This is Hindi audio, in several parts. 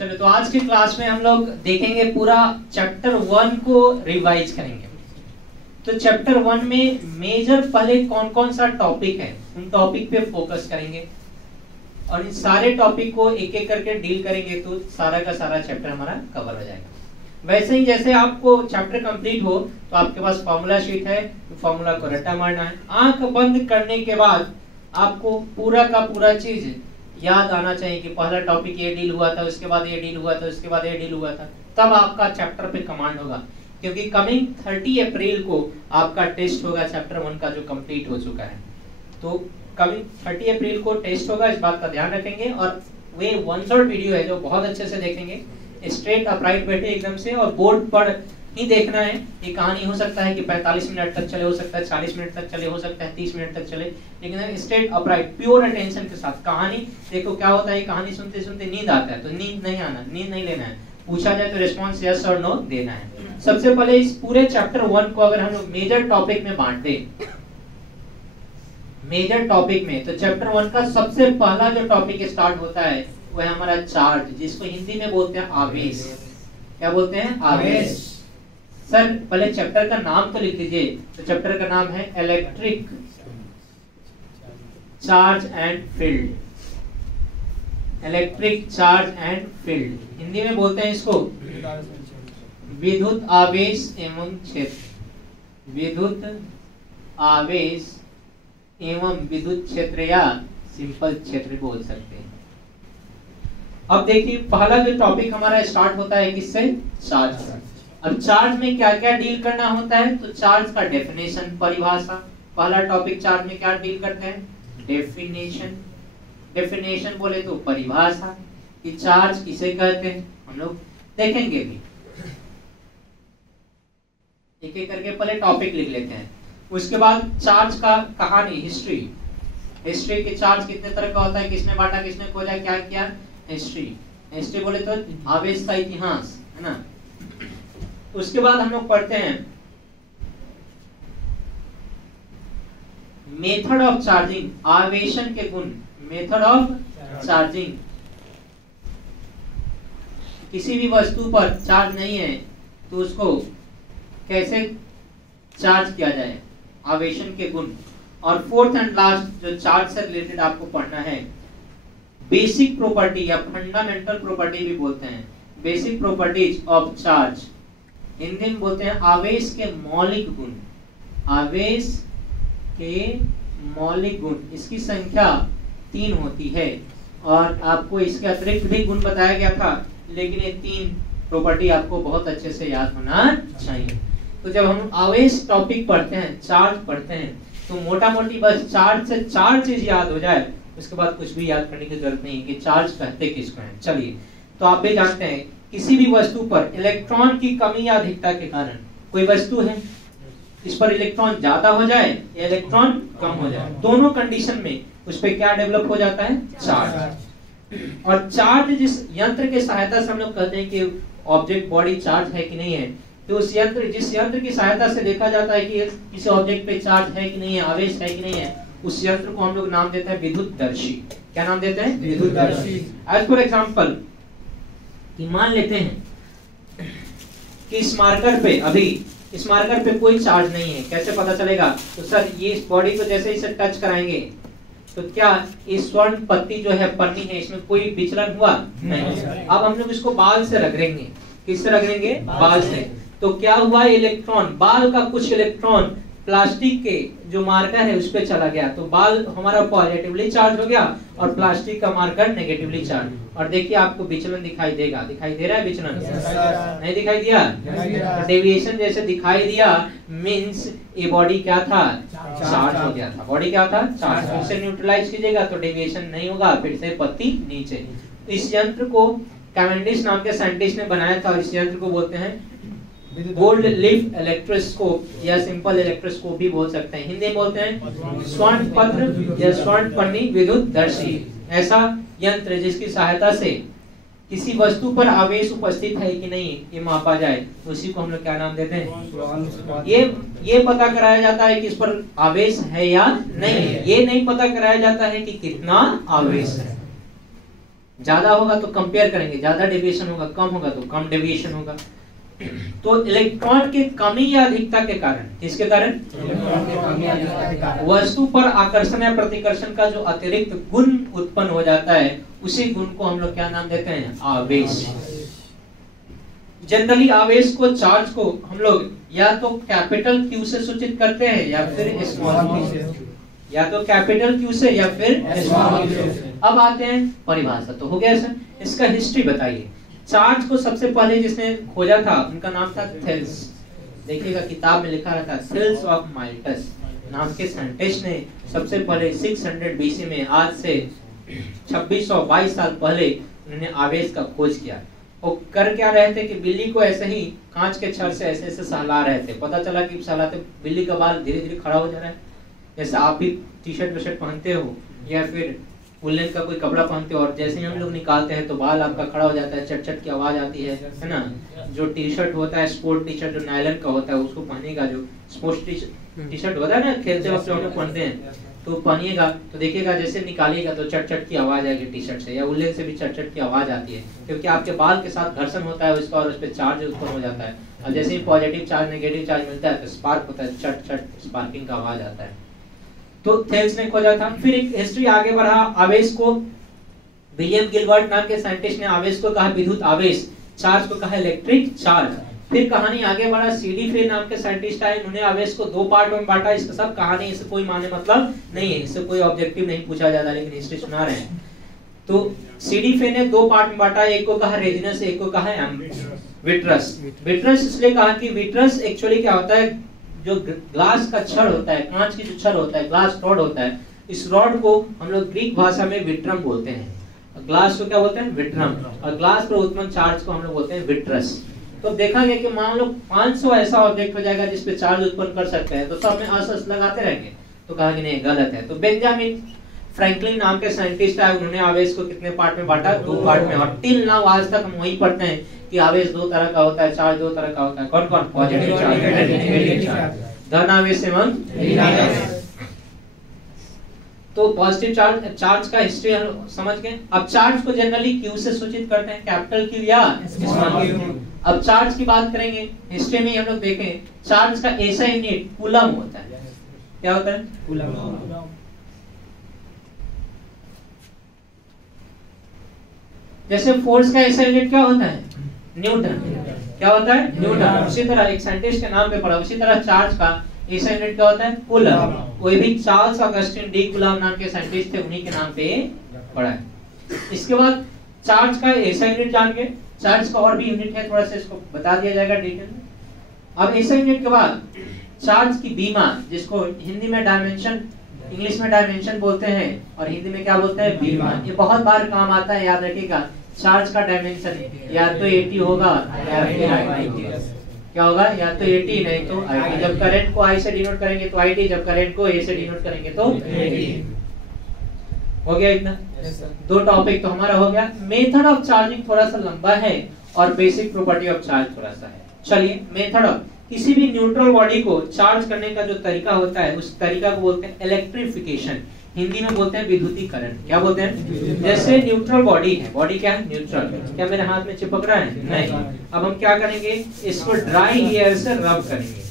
चलो, तो आज के क्लास में हम लोग देखेंगे पूरा चैप्टर 1 को रिवाइज करेंगे। तो चैप्टर 1 में मेजर पहले कौन कौन सा टॉपिक है उन टॉपिक पे फोकस करेंगे और इन सारे टॉपिक को एक एक करके डील करेंगे, तो सारा का सारा चैप्टर हमारा कवर हो जाएगा। वैसे ही जैसे आपको चैप्टर कंप्लीट हो तो आपके पास फॉर्मूला शीट है, तो फॉर्मूला को रट्टा मारना है। आंख बंद करने के बाद आपको पूरा का पूरा चीज याद आना चाहिए कि पहला टॉपिक ये डील हुआ था, उसके बाद ये डील हुआ था, उसके बाद ये डील हुआ था, तब आपका चैप्टर पे कमांड होगा। क्योंकि कमिंग 30 अप्रैल को आपका टेस्ट होगा चैप्टर 1 का, जो कंप्लीट हो चुका है। तो कमिंग 30 अप्रैल को टेस्ट होगा, इस बात का ध्यान रखेंगे। और वे वन शॉट वीडियो है जो बहुत अच्छे से देखेंगे, स्ट्रेट अपराइट बैठे एकदम से, और बोर्ड पर ही देखना है। ये कहानी हो सकता है कि 45 मिनट तक चले, हो सकता है 40 मिनट तक चले, हो सकता है 30 मिनट तक चले, लेकिन स्ट्रेट अपराइट प्योर अटेंशन के साथ कहानी देखो। क्या होता है, कहानी सुनते सुनते नींद आता है, तो नींद नहीं आना, नींद नहीं लेना है। पूछा जाए तो रिस्पॉन्स यस और नो देना है। सबसे पहले इस पूरे चैप्टर 1 को अगर हम लोग मेजर टॉपिक में बांट दें, मेजर टॉपिक में, तो चैप्टर 1 का सबसे पहला जो टॉपिक स्टार्ट होता है वह हमारा चार्ज, जिसको हिंदी में बोलते हैं आवेश। क्या बोलते हैं? आवेश। सर पहले चैप्टर का नाम तो लिख लीजिए। तो चैप्टर का नाम है electric charge and field. Electric charge and field, Hindi में बोलते हैं इसको विद्युत आवेश एवं क्षेत्र। विद्युत आवेश एवं विद्युत क्षेत्र या सिंपल क्षेत्र बोल सकते हैं। अब देखिए पहला जो टॉपिक हमारा स्टार्ट होता है किससे? चार्ज से। अब चार्ज में क्या क्या डील करना होता है? तो चार्ज का डेफिनेशन, परिभाषा। पहला टॉपिक चार्ज में क्या डील करते हैं? डेफिनेशन। डेफिनेशन बोले तो परिभाषा कि चार्ज किसे कहते हैं, हम लोग देखेंगे भी। एक एक करके पहले टॉपिक लिख लेते हैं। उसके बाद चार्ज का कहानी, हिस्ट्री। हिस्ट्री के चार्ज कितने तरह का होता है, किसने बांटा, किसने खोजा, क्या किया, हिस्ट्री। हिस्ट्री बोले तो आवेश का इतिहास, है ना। उसके बाद हम लोग पढ़ते हैं मेथड ऑफ चार्जिंग, आवेशन के गुण। मेथड ऑफ चार्जिंग, किसी भी वस्तु पर चार्ज नहीं है तो उसको कैसे चार्ज किया जाए, आवेशन के गुण। और फोर्थ एंड लास्ट जो चार्ज से रिलेटेड आपको पढ़ना है, बेसिक प्रॉपर्टी या फंडामेंटल प्रॉपर्टी भी बोलते हैं, basic properties of charge. Hindi में बोलते हैं आवेश के मौलिक गुण। आवेश के मौलिक गुण, इसकी संख्या 3 होती है और आपको इसके अतिरिक्त भी गुण बताया गया था, लेकिन ये 3 प्रॉपर्टी आपको बहुत अच्छे से याद होना चाहिए। तो जब हम आवेश टॉपिक पढ़ते हैं, चार्ज पढ़ते हैं, तो मोटा मोटी बस चार्ज से 4 चीज याद हो जाए, उसके बाद कुछ भी याद करने की जरूरत नहीं है कि चार्ज कहते किसको हैं। चलिए, तो आप भी जानते हैं किसी भी वस्तु पर इलेक्ट्रॉन की कमी या अधिकता के कारण, कोई वस्तु है इस पर इलेक्ट्रॉन ज्यादा हो जाए या इलेक्ट्रॉन कम हो जाए, दोनों कंडीशन में उस पर क्या डेवलप हो जाता है? चार्ज। और चार्ज जिस यंत्र के सहायता से हम लोग कहते हैं कि ऑब्जेक्ट बॉडी चार्ज है कि नहीं है, तो उस यंत्र, जिस यंत्र की सहायता से देखा जाता है कि किसी ऑब्जेक्ट पे चार्ज है कि नहीं है, आवेश है कि नहीं है, उस यंत्र को हम लोग नाम देते हैं विद्युतदर्शी। क्या नाम देते हैं? विद्युतदर्शी। एज फॉर एग्जांपल, कि मान लेते हैं कि इस मार्कर पे, अभी इस मार्कर पे कोई चार्ज नहीं है, कैसे पता चलेगा? तो सर ये इस बॉडी को जैसे इसे टच कराएंगे तो क्या इस स्वर्ण पत्ती जो है, पन्नी है, इसमें कोई विचलन हुआ? नहीं। अब हम लोग इसको बाल से रगड़ेंगे। किससे रगड़ेंगे? बाल से। तो क्या हुआ? इलेक्ट्रॉन, बाल का कुछ इलेक्ट्रॉन प्लास्टिक के जो मार्कर है उस पे चला गया, तो बाल हमारा पॉजिटिवली चार्ज हो गया और प्लास्टिक का मार्कर नेगेटिवली चार्ज। और देखिए आपको विचलन दिखाई देगा, दिखाई दे रहा है विचलन? नहीं दिखाई दिया? डेविएशन जैसे दिखाई दिया, मींस ये बॉडी क्या था? चार्ज हो गया था। बॉडी क्या था? चार्ज। फिर से न्यूट्रलाइज कीजिएगा तो डेविएशन नहीं होगा, फिर से पत्ती नीचे। इस यंत्र को कैवेंडिश नाम के साइंटिस्ट ने बनाया था। इस यंत्र को बोलते हैं गोल्ड लीफ इलेक्ट्रोस्कोप या सिंपल इलेक्ट्रोस्कोप भी बोल सकते हैं। हिंदी में बोलते हैं स्वर्ण पत्र या स्वर्ण पन्नी विद्युतदर्शी। ऐसा यंत्र जिसकी सहायता से किसी वस्तु पर आवेश उपस्थित है कि नहीं ये मापा जाए, उसी को हम लोग क्या नाम देते हैं? ये पता कराया जाता है कि इस पर आवेश है या नहीं। ये नहीं पता कराया जाता है कि कितना आवेश है। ज्यादा होगा तो कंपेयर करेंगे, ज्यादा डेविएशन होगा, कम होगा तो कम डेविएशन होगा। तो इलेक्ट्रॉन की कमी या अधिकता के कारण, किसके कारण? वस्तु पर आकर्षण या प्रतिकर्षण का जो अतिरिक्त गुण उत्पन्न हो जाता है, उसी गुण को हम लोग क्या नाम देते हैं? आवेश। जनरली आवेश को, चार्ज को हम लोग या तो कैपिटल क्यू से सूचित करते हैं या फिर स्मॉल क्यू से, या तो कैपिटल क्यू से या फिर स्मॉल क्यू से। अब आते हैं परिभाषा, तो हो गया सर। इसका हिस्ट्री बताइए। चार्ज को सबसे पहले जिसने खोजा था उनका नाम था थेल्स। देखिएगा किताब में लिखा रहता है थेल्स ऑफ माइल्टस नाम के साइंटिस्ट ने सबसे पहले 600 बीसी में, आज से 2622 साल पहले उन्होंने आवेश का खोज किया। वो कर क्या रहे थे कि बिल्ली को ऐसे ही कांच के छड़ से ऐसे ऐसे सहला रहे थे। पता चला कि सहलाते बिल्ली का बाल धीरे धीरे खड़ा हो जा रहा है। जैसे आप भी टी शर्ट वशर्ट पहनते हो या फिर वुलन का कोई कपड़ा पहनते हो और जैसे ही हम लोग निकालते हैं तो बाल आपका खड़ा हो जाता है, चट चट की आवाज आती है ना। जो टी शर्ट होता है, स्पोर्ट टी शर्ट जो नायलॉन का होता है, उसको पहनेगा, जो स्पोर्ट्स टी शर्ट होता है ना, खेलते वक्त जो हम लोग पहनते हैं, तो पहनिएगा तो देखिएगा जैसे निकालिएगा तो चट चट की आवाज आएगी टी शर्ट से, या वुलन से भी चट चट की आवाज आती है, क्योंकि आपके बाल के साथ घर्षण होता है उसका और उस पर चार्ज उत्पन्न हो जाता है। और जैसे ही पॉजिटिव चार्ज नेगेटिव चार्ज मिलता है तो स्पार्क होता है, चट चट स्पार्किंग का आवाज आता है। तो थेल्स ने खोजा था। फिर एक हिस्ट्री आगे बढ़ा। आवेश को विलियम गिलबर्ट नाम के साइंटिस्ट ने आवेश को कहा विद्युत आवेश, चार्ज को कहा इलेक्ट्रिक चार्ज। फिर कहानी आगे बढ़ा। सीडी फ्रे नाम के साइंटिस्ट आए, उन्होंने आवेश को 2 पार्ट में बांटा। इसका सब कहानी, इससे कोई माने मतलब नहीं है, इससे कोई ऑब्जेक्टिव नहीं पूछा जाता, लेकिन हिस्ट्री सुना रहे हैं। तो सीडी फ्रे ने 2 पार्ट में बांटा, एक को कहा रेजिनस, एक को कहा विट्रस। विट्रस इसलिए कहा कि विट्रस एक्चुअली क्या होता है, जो ग्लास का छड़ होता है, कांच की जो छड़ होता है, ग्लास रॉड होता है, इस रॉड को हम लोग ग्रीक भाषा में विट्रम बोलते हैं। ग्लास को क्या बोलते हैं? विट्रम। और ग्लास पर उत्पन्न चार्ज को हम लोग बोलते हैं विट्रस। तो देखा गया कि मान लो 500 ऐसा ऑब्जेक्ट हो जाएगा जिसपे चार्ज उत्पन्न कर सकते हैं, तो सब में अस लगाते रहेंगे। तो कहा कि नहीं, गलत है। तो बेंजामिन फ्रैंकलिन नाम के साइंटिस्ट आए, उन्होंने आवेश को कितने पार्ट में बांटा? 2 पार्ट में। और टिल नाउ आज तक हम वही पढ़ते हैं कि आवेश 2 तरह का होता है, चार्ज 2 तरह का होता है। कौन कौन? पॉजिटिव चार्ज, नेगेटिव चार्ज, धन आवेश एवं ऋण आवेश। तो पॉजिटिव चार्ज का हिस्ट्री हम समझ गए। अब चार्ज को जनरली क्यू से सूचित करते हैं, कैपिटल क्यू या स्मॉल क्यू। अब चार्ज की बात करेंगे, हिस्ट्री में हम लोग देखें, चार्ज का ऐसा यूनिट कूलम होता है। क्या होता है? कूलम। जैसे फोर्स का ऐसा यूनिट क्या होता है? न्यूटन। क्या होता है? न्यूटन। उसी तरह एक साइंटिस्ट के नाम पे पढ़ा, उसी तरह चार्ज का ऐसा यूनिट क्या होता है? कूलम। वो भी चार्ल्स ऑगस्टिन डी कूलम नाम के साइंटिस्ट थे, उन्हीं के नाम पे पढ़ा है। इसके बाद चार्ज का ऐसा यूनिट जान गए। चार्ज का और भी यूनिट है, थोड़ा सा इसको बता दिया जाएगा डिटेल में। अब ऐसा यूनिट के बाद चार्ज की बीमा, जिसको हिंदी में डायमेंशन, इंग्लिश में डायमेंशन बोलते हैं और हिंदी में क्या बोलते हैं? बीमा। ये बहुत बार काम आता है, याद रखिएगा। चार्ज का डायमेंशन या तो 80 होगा या फिर 90। क्या होगा? या तो 80 नहीं तो IT। जब करंट को I से डिनोट करेंगे तो IT, जब करंट को A से डिनोट करेंगे तो AD। हो गया इतना? 2 टॉपिक तो हमारा हो गया। मेथड ऑफ चार्जिंग थोड़ा सा लंबा है और बेसिक प्रॉपर्टी ऑफ चार्ज थोड़ा सा है। चलिए, मेथड ऑफ, किसी भी न्यूट्रल बॉडी को चार्ज करने का जो तरीका होता है, उस तरीका को बोलते हैं इलेक्ट्रिफिकेशन, हिंदी में बोलते हैं विद्युतीकरण। क्या बोलते हैं? जैसे न्यूट्रल बॉडी है, बॉडी क्या है? न्यूट्रल। क्या मेरे हाथ में चिपक रहा है? नहीं। अब हम क्या करेंगे? इसको ड्राई हेयर से रब करेंगे।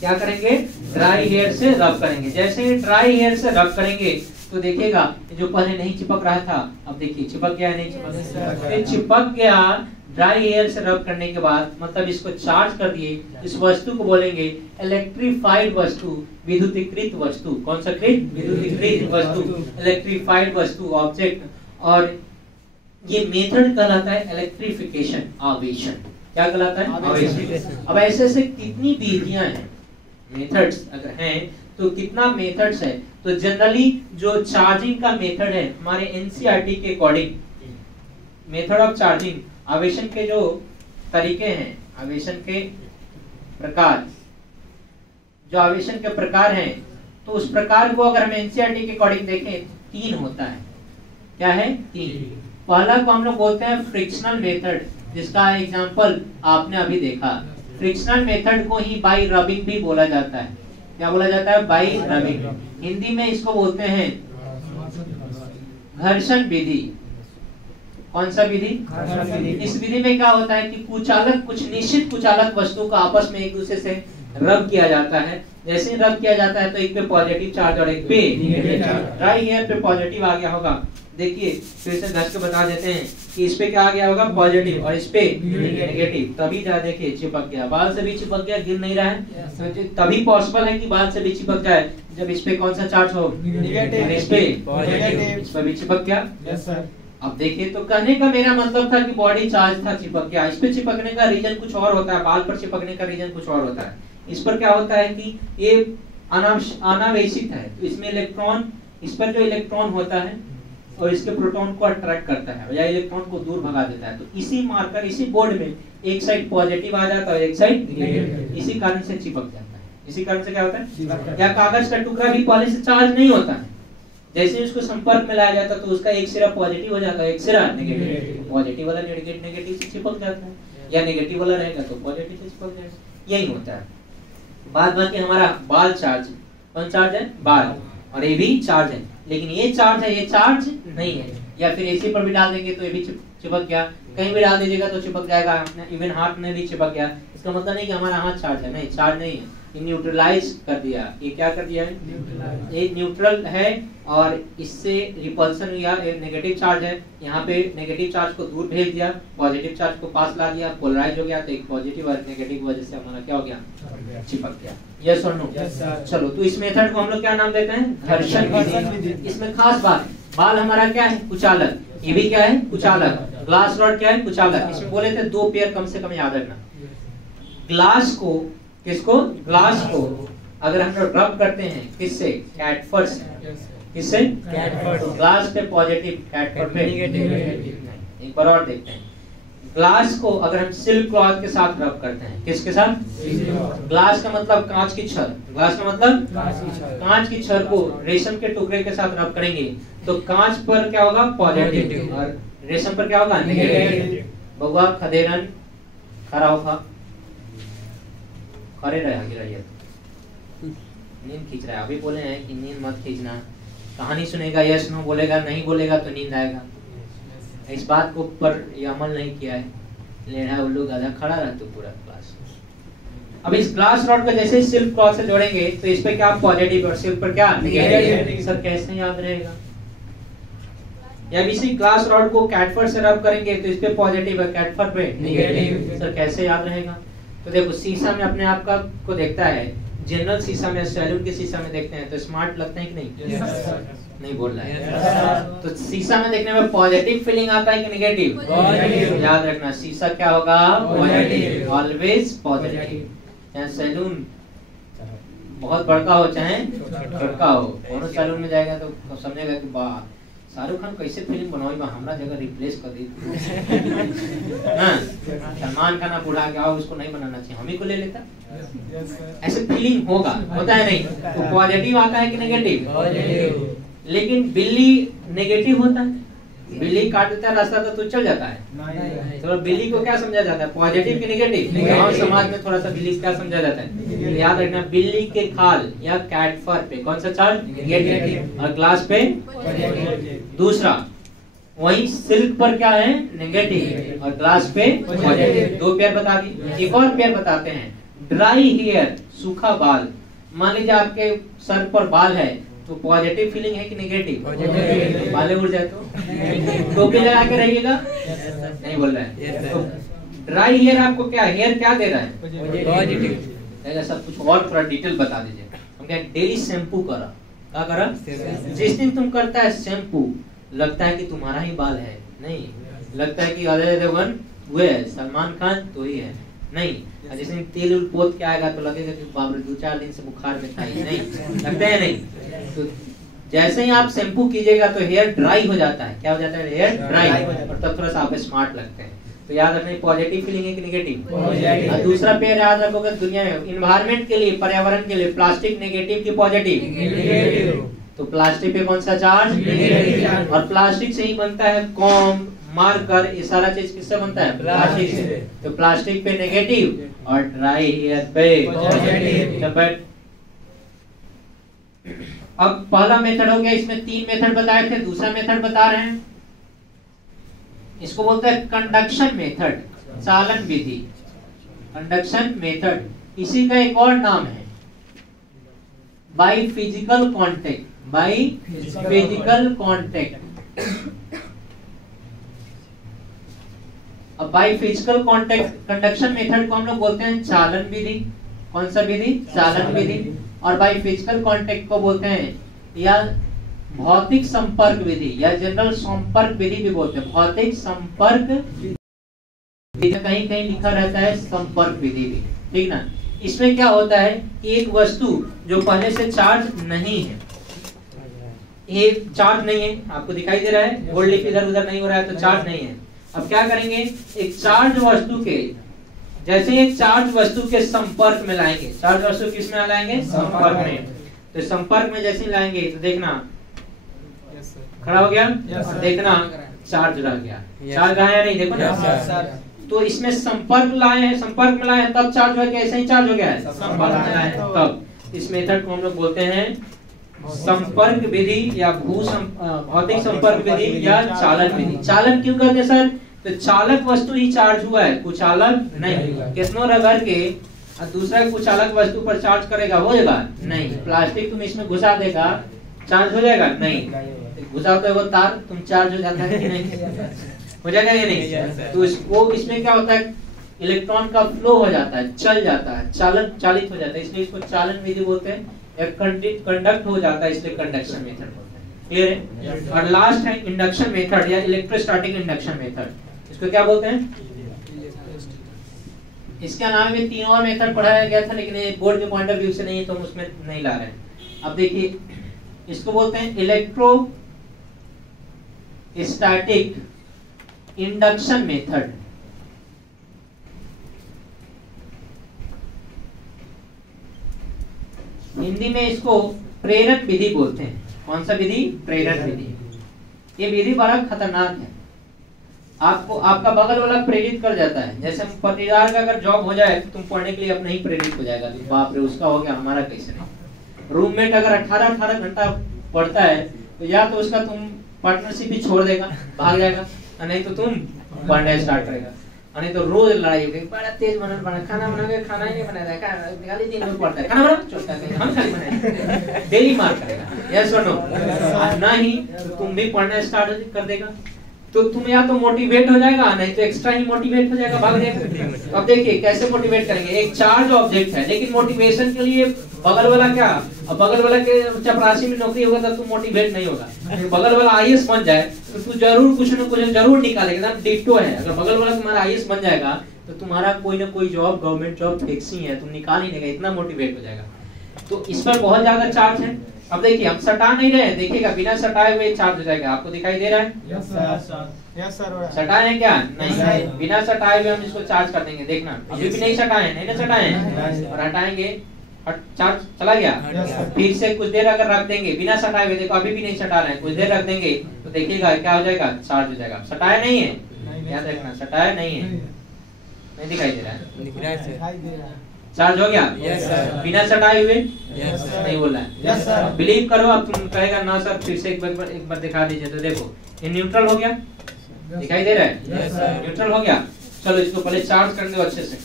क्या करेंगे? ड्राई हेयर से रब करेंगे। जैसे ही ड्राई हेयर से रब करेंगे तो देखिएगा जो पहले नहीं चिपक रहा था, अब देखिए चिपक गया, नहीं चिपक? चिपक गया। ड्राई हेयर से रब करने के बाद मतलब इसको चार्ज कर दिए। इस वस्तु को बोलेंगे इलेक्ट्रीफाइड वस्तु, विद्युतीकृत वस्तु। कौन सा कृत? विद्युतीकृत वस्तु, इलेक्ट्रीफाइड वस्तु, ऑब्जेक्ट। और ये मेथड कहलाता है इलेक्ट्रिफिकेशन, आवेशन। क्या कहलाता है? आवेशन। अब ऐसे ऐसे कितनी विधियां हैं, मेथड्स अगर हैं तो कितना मेथड्स है? तो जनरली जो चार्जिंग का मेथड है हमारे एनसीईआरटी के अकॉर्डिंग, मेथड ऑफ चार्जिंग, आवेशन के जो तरीके हैं, आवेशन के प्रकार, जो आवेशन के प्रकार हैं, तो उस प्रकार को अगर हम एनसीईआरटी के अकॉर्डिंग देखें 3 होता है। क्या है? 3। पहला को हम लोग बोलते हैं फ्रिक्शनल मेथड, जिसका एग्जांपल आपने अभी देखा। फ्रिक्शनल मेथड को ही बाई रबिंग भी बोला जाता है। क्या बोला जाता है? By rubbing. हिंदी में इसको बोलते हैं घर्षण विधि। कौन सा विधि? इस विधि में क्या होता है कि कुचालक, कुछ निश्चित कुचालक वस्तु को आपस में एक दूसरे से रब किया जाता है। जैसे ही रब किया जाता है तो एक पे पॉजिटिव चार्ज और एक पे नेगेटिव चार्ज। राइट हियर पे पॉजिटिव आ गया होगा, देखिए फिर से घस के बता देते हैं कि इस पे क्या आ गया होगा? पॉजिटिव, और इस पे नेगेटिव। तभी जा देखिए चिपक गया, बाल से भी चिपक गया, गिर नहीं रहा है। तभी पॉसिबल है कि बाल से भी चिपक जाए जब इस पे कौन सा चार्ज हो? नेगेटिव। इस पे पॉजिटिव, इस पे भी चिपक गया। Yes sir. अब देखिए, तो कहने का मेरा मतलब था कि बॉडी चार्ज था, चिपक गया। इस पे चिपकने का रीजन कुछ और होता है, बाल पर चिपकने का रीजन कुछ और होता है। इस पर क्या होता है कि ये अनावेशित है, तो इसमें इलेक्ट्रॉन, इस पर जो इलेक्ट्रॉन होता है और इसके प्रोटॉन को अट्रैक्ट करता है या इलेक्ट्रॉन को दूर भगा देता है। तो इसी मार्कर, इसी बोर्ड में एक साइड पॉजिटिव आ जाता है, एक साइड नेगेटिव, इसी कारण से चिपक जाता है। इसी कारण से क्या होता है? या कागज का टुकड़ा भी पहले से चार्ज नहीं होता है, जैसे उसको संपर्क में लाया जाता है तो उसका एक सिरा पॉजिटिव हो जाता है, एक सिरा नेगेटिव। पॉजिटिव वाला नेगेटिव से चिपक जाता है, या नेगेटिव वाला रहेगा तो पॉजिटिव से चिपक जाएगा। यही होता है। बाद बाकी हमारा बाल चार्ज, कौन चार्ज है? बाल। और ये भी चार्ज है, लेकिन ये चार्ज है, ये चार्ज नहीं है। या फिर एसी पर भी डाल देंगे तो ये भी चिपक गया, कहीं भी डाल दीजिएगा तो चिपक जाएगा, इवन हाथ में भी चिपक गया। इसका मतलब नहीं कि हमारा हाथ चार्ज है, नहीं, चार्ज नहीं है, ये न्यूट्रलाइज कर दिया। ये क्या कर दिया है? ये न्यूट्रल है, और इससे रिपल्सन या नेगेटिव चार्ज है, यहाँ पे नेगेटिव चार्ज को दूर भेज दिया, पॉजिटिव चार्ज को पास ला दिया, पोलराइज हो गया, तो एक पॉजिटिव और नेगेटिव वजह से हमारा क्या हो गया? चिपक गया। यस और नो? चलो, तो इस मेथड को हम लोग क्या नाम देते हैं? घर्षण विधि। इसमें खास बात, बाल हमारा क्या है? कुचालक। ये भी क्या है? कुचालक। ग्लास रॉड क्या है? कुचालक। इसमें बोले थे 2 पेयर कम से कम याद रखना। ग्लास को, किसको? ग्लास को अगर हम लोग रब करते हैं, किससे? कैटफर से। किससे? कैटफर। ग्लास पे पॉजिटिव, कैटफर पे नेगेटिव। एक बार और देखते हैं, ग्लास को अगर हम सिल्क क्लॉथ के साथ रब करते हैं, किसके साथ? ग्लास का मतलब कांच की छड़, ग्लास का मतलब कांच की छड़ को रेशम के टुकड़े के साथ रब करेंगे तो कांच पर क्या होगा? पॉजिटिव, और रेशम पर क्या होगा? नेगेटिव। बगुआ खदेरन खड़ा होगा, खड़े रहिए, नींद खींच रहा है। अभी बोले हैं कि नींद मत खींचना, कहानी सुनेगा, यस नो बोलेगा, नहीं बोलेगा तो नींद आएगा। इस बात को पर ये अमल नहीं किया है, लेढ़ा उल्लू गधा खड़ा रहता पूरा क्लास। अब इस ग्लास रॉड को जैसे सिल्क क्लॉथ से जोड़ेंगे तो इस पे क्या? पॉजिटिव, और सिल्क पर क्या? नेगेटिव। सर कैसे याद रहेगा? या इसी ग्लास रॉड को कैटफर से रब करेंगे तो इस पे पॉजिटिव है, कैटफर पे नेगेटिव। सर कैसे याद रहेगा? तो देखो, शीशा में अपने आप का को देखता है, जनरल शीशा में, सैलून के शीशा में देखते हैं तो स्मार्ट लगते हैं कि नहीं? नहीं बोल रहा है। तो शीशा में देखने में पॉजिटिव फीलिंग आता है कि नेगेटिव? पॉजिटिव। याद रखना, शीशा क्या होगा? Positive, always positive. चाहे सैलून बहुत बड़का हो चाहे छोटा हो, दोनों सैलून में जाएगा तो समझेगा कि वाह, शाहरुख खान कैसे फिल्म बनाई, हमरा जगह रिप्लेस कर दी। सलमान खान बूढ़ा गया, उसको नहीं बनाना चाहिए, हम ही को ले लेता। ऐसे फीलिंग होगा, होता है नहीं? तो पॉजिटिव आता है कि नेगेटिव? लेकिन बिल्ली नेगेटिव होता है, बिल्ली काट देता है रास्ता तो चल जाता है। तो बिल्ली को क्या समझा जाता है? पॉजिटिव कि नेगेटिव? गांव समाज में थोड़ा सा बिल्ली क्या समझा जाता है? याद रखना, बिल्ली के खाल या कैटफर पे कौन सा चार्ज? नेगेटिव, और ग्लास पे दूसरा। वही सिल्क पर क्या है? नेगेटिव, और ग्लास पे पॉजिटिव। 2 पेयर बता दी। एक और पेयर बताते हैं, ड्राई हेयर, सूखा बाल। मान लीजिए आपके सर पर बाल है तो पॉजिटिव फीलिंग है कि नेगेटिव? पॉजिटिव। बालें उड़ जाए तो टोपी लगा के रहिएगा, नहीं बोल रहा है। तो ड्राई हेयर आपको क्या, हेयर क्या दे रहा है? पॉजिटिव। सब कुछ और थोड़ा डिटेल बता दीजिए। हम क्या डेली शैम्पू करा, क्या करा? जिस दिन तुम करता है शैम्पू, लगता है कि तुम्हारा ही बाल है, नहीं लगता है कि अजय देवगन वो है, सलमान खान तो ही है, नहीं। जिस दिन तेल उल पोत के आएगा तो लगेगा कि बाप रे 2-4 दिन से बुखार में था, नहीं लगता है, नहीं। तो जैसे ही आप शैम्पू कीजिएगा तो हेयर ड्राई हो जाता है। क्या हो जाता है? हेयर ड्राई, और तब थोड़ा सा आप स्मार्ट लगते हैं। तो याद रखना, पॉजिटिव फीलिंग है कि नेगेटिव? और दूसरा पेयर याद रखोगे, दुनिया में इन्वायरमेंट के लिए, पर्यावरण के लिए, प्लास्टिक नेगेटिव की पॉजिटिव? तो प्लास्टिक पे कौन सा चार्ज? और प्लास्टिक से ही बनता है कॉम, मार्कर, ये सारा चीज किससे बनता है? प्लास्टिक से। तो प्लास्टिक पे नेगेटिव और ड्राई हेयर पे पॉजिटिव। अब पहला मेथड हो गया, इसमें 3 मेथड बताए थे, दूसरा मेथड बता रहे हैं। इसको बोलते हैं कंडक्शन मेथड, चालन विधि, कंडक्शन मेथड। इसी का एक और नाम है by physical contact, by physical contact. अब by physical contact conduction method को हम लोग बोलते हैं चालन विधि। कौन सा विधि? चालन विधि। और बाई फिजिकल कॉन्टेक्ट को बोलते हैं या भौतिक संपर्क विधि या जनरल संपर्क विधि भी बोलते हैं। भौतिक संपर्क विधि, कहीं कहीं लिखा रहता है संपर्क विधि भी, ठीक ना। इसमें क्या होता है कि एक वस्तु जो पहले से चार्ज नहीं है, ये चार्ज नहीं है, आपको दिखाई दे रहा है, वोल्टेज इधर उधर नहीं हो रहा है तो चार्ज नहीं है। अब क्या करेंगे, एक चार्ज वस्तु के, जैसे एक चार्ज वस्तु के संपर्क में लाएंगे, चार्ज वस्तु किस में लाएंगे? संपर्क में। तो संपर्क में जैसे लाएंगे तो देखना खड़ा हो गया, देखना चार्ज रह गया। चार्ज आया नहीं, देखो ना। तो इसमें संपर्क लाए हैं, संपर्क में लाए हैं तब चार्ज हो गया, ऐसे ही चार्ज हो गया है, संपर्क में लाए हैं तब। इस मेथड को हम लोग बोलते हैं संपर्क विधि या भौतिक संपर्क विधि या चालन विधि। चालन क्यों कहते हैं सर? तो चालक वस्तु ही चार्ज हुआ है, कुचालक नहीं। कितनो रगड़ के दूसरा कुचालक वस्तु पर चार्ज करेगा, हो जाएगा? नहीं। प्लास्टिक तुम इसमें घुसा देगा, चार्ज हो जाएगा? नहीं। घुसाते वो तार तुम चार्ज हो जाता है कि नहीं? हो जाएगा या नहीं? तो वो इसमें क्या होता है, इलेक्ट्रॉन का फ्लो हो जाता है, चल जाता है, चालित हो जाता है, इसलिए इसको चालन विधि बोलते हैं। कंडक्ट हो जाता है, इसलिए कंडक्शन मेथड बोलते हैं। क्लियर है? और लास्ट है इंडक्शन मेथड या इलेक्ट्रोस्टैटिक इंडक्शन मेथड। इसको क्या बोलते हैं? इसका नाम में 3 और मेथड पढ़ाया गया था, लेकिन बोर्ड के पॉइंट ऑफ व्यू से नहीं, तो हम उसमें नहीं ला रहे हैं। अब देखिए, इसको बोलते हैं electro static induction method. Hindi में इसको प्रेरण विधि बोलते हैं। कौन सा विधि? प्रेरण विधि। ये विधि बड़ा खतरनाक है, आपको आपका बगल वाला प्रेरित कर जाता है। जैसे पटीदार का अगर जॉब हो जाए तो तुम पढ़ने के लिए अपने ही प्रेरित हो जाएगा, बाप रे उसका हो गया, हमारा कैसे नहीं। रूममेट अगर 18 घंटा पढ़ता है तो या तो उसका तुम पार्टनरशिप ही छोड़ देगा, भाग जाएगा, नहीं तो तुम पढ़ना स्टार्ट करेगा, नहीं तो रोज लड़ाई होगी, बड़ा तेज बना खाना बना के खाना ही नहीं बनाया, निकाली 3 लोग पढ़ता है, खाना बना चोटता है, हम खाली बनाए, डेली मार करेगा। यस और नो? नहीं तो तुम भी पढ़ना स्टार्ट कर देगा, तो तुम या तो मोटिवेट हो जाएगा, नहीं तो एक्स्ट्रा ही मोटिवेट हो जाएगा, भाग जाएगा। अब देखिए कैसे मोटिवेट करेंगे, एक चार्ज ऑब्जेक्ट है, लेकिन मोटिवेशन के लिए बगल वाला क्या, अब बगल वाला के चपरासी में नौकरी होगा तो तुम मोटिवेट नहीं होगा। बगल वाला आईएएस बन जाए तो तू जरूर कुछ न कुछ जरूर निकालेगा, डिट्टो है। अगर बगल वाला तुम्हारा आईएएस बन जाएगा तो तुम्हारा कोई ना कोई जॉब, गवर्नमेंट जॉब फिक्स ही है, तुम निकाल ही नहीं, इतना मोटिवेट हो जाएगा। तो इस पर बहुत ज्यादा चार्ज है। अब देखिए हम सटा नहीं रहे, देखिएगा बिना सटाए हुए चार्ज हो जाएगा, आपको दिखाई दे रहा है? Yes sir. सटाए हैं क्या? नहीं। बिना सटाए हुए हम इसको चार्ज कर देंगे, देखना अभी भी नहीं सटाए, नहीं ना सटाए हैं, और हटाएंगे, चार्ज चला गया। फिर से कुछ देर अगर रख देंगे बिना सटाए हुए, देखो अभी भी नहीं सटा रहे हैं, कुछ देर रख देंगे तो देखिएगा क्या हो जाएगा, चार्ज हो जाएगा। सटाया नहीं है, याद रखना, सटाया नहीं है, नहीं दिखाई दे रहा है, दिख रहा है, चार्ज हो गया। yes, बिना सटाए हुए yes, नहीं बोल रहा है। yes, बिलीव करो। अब तुम कहेगा ना सर फिर से एक बार दिखा दीजिए, तो देखो ये न्यूट्रल हो गया, दिखाई दे रहा है? yes, न्यूट्रल हो गया। चलो इसको पहले चार्ज कर दो अच्छे से।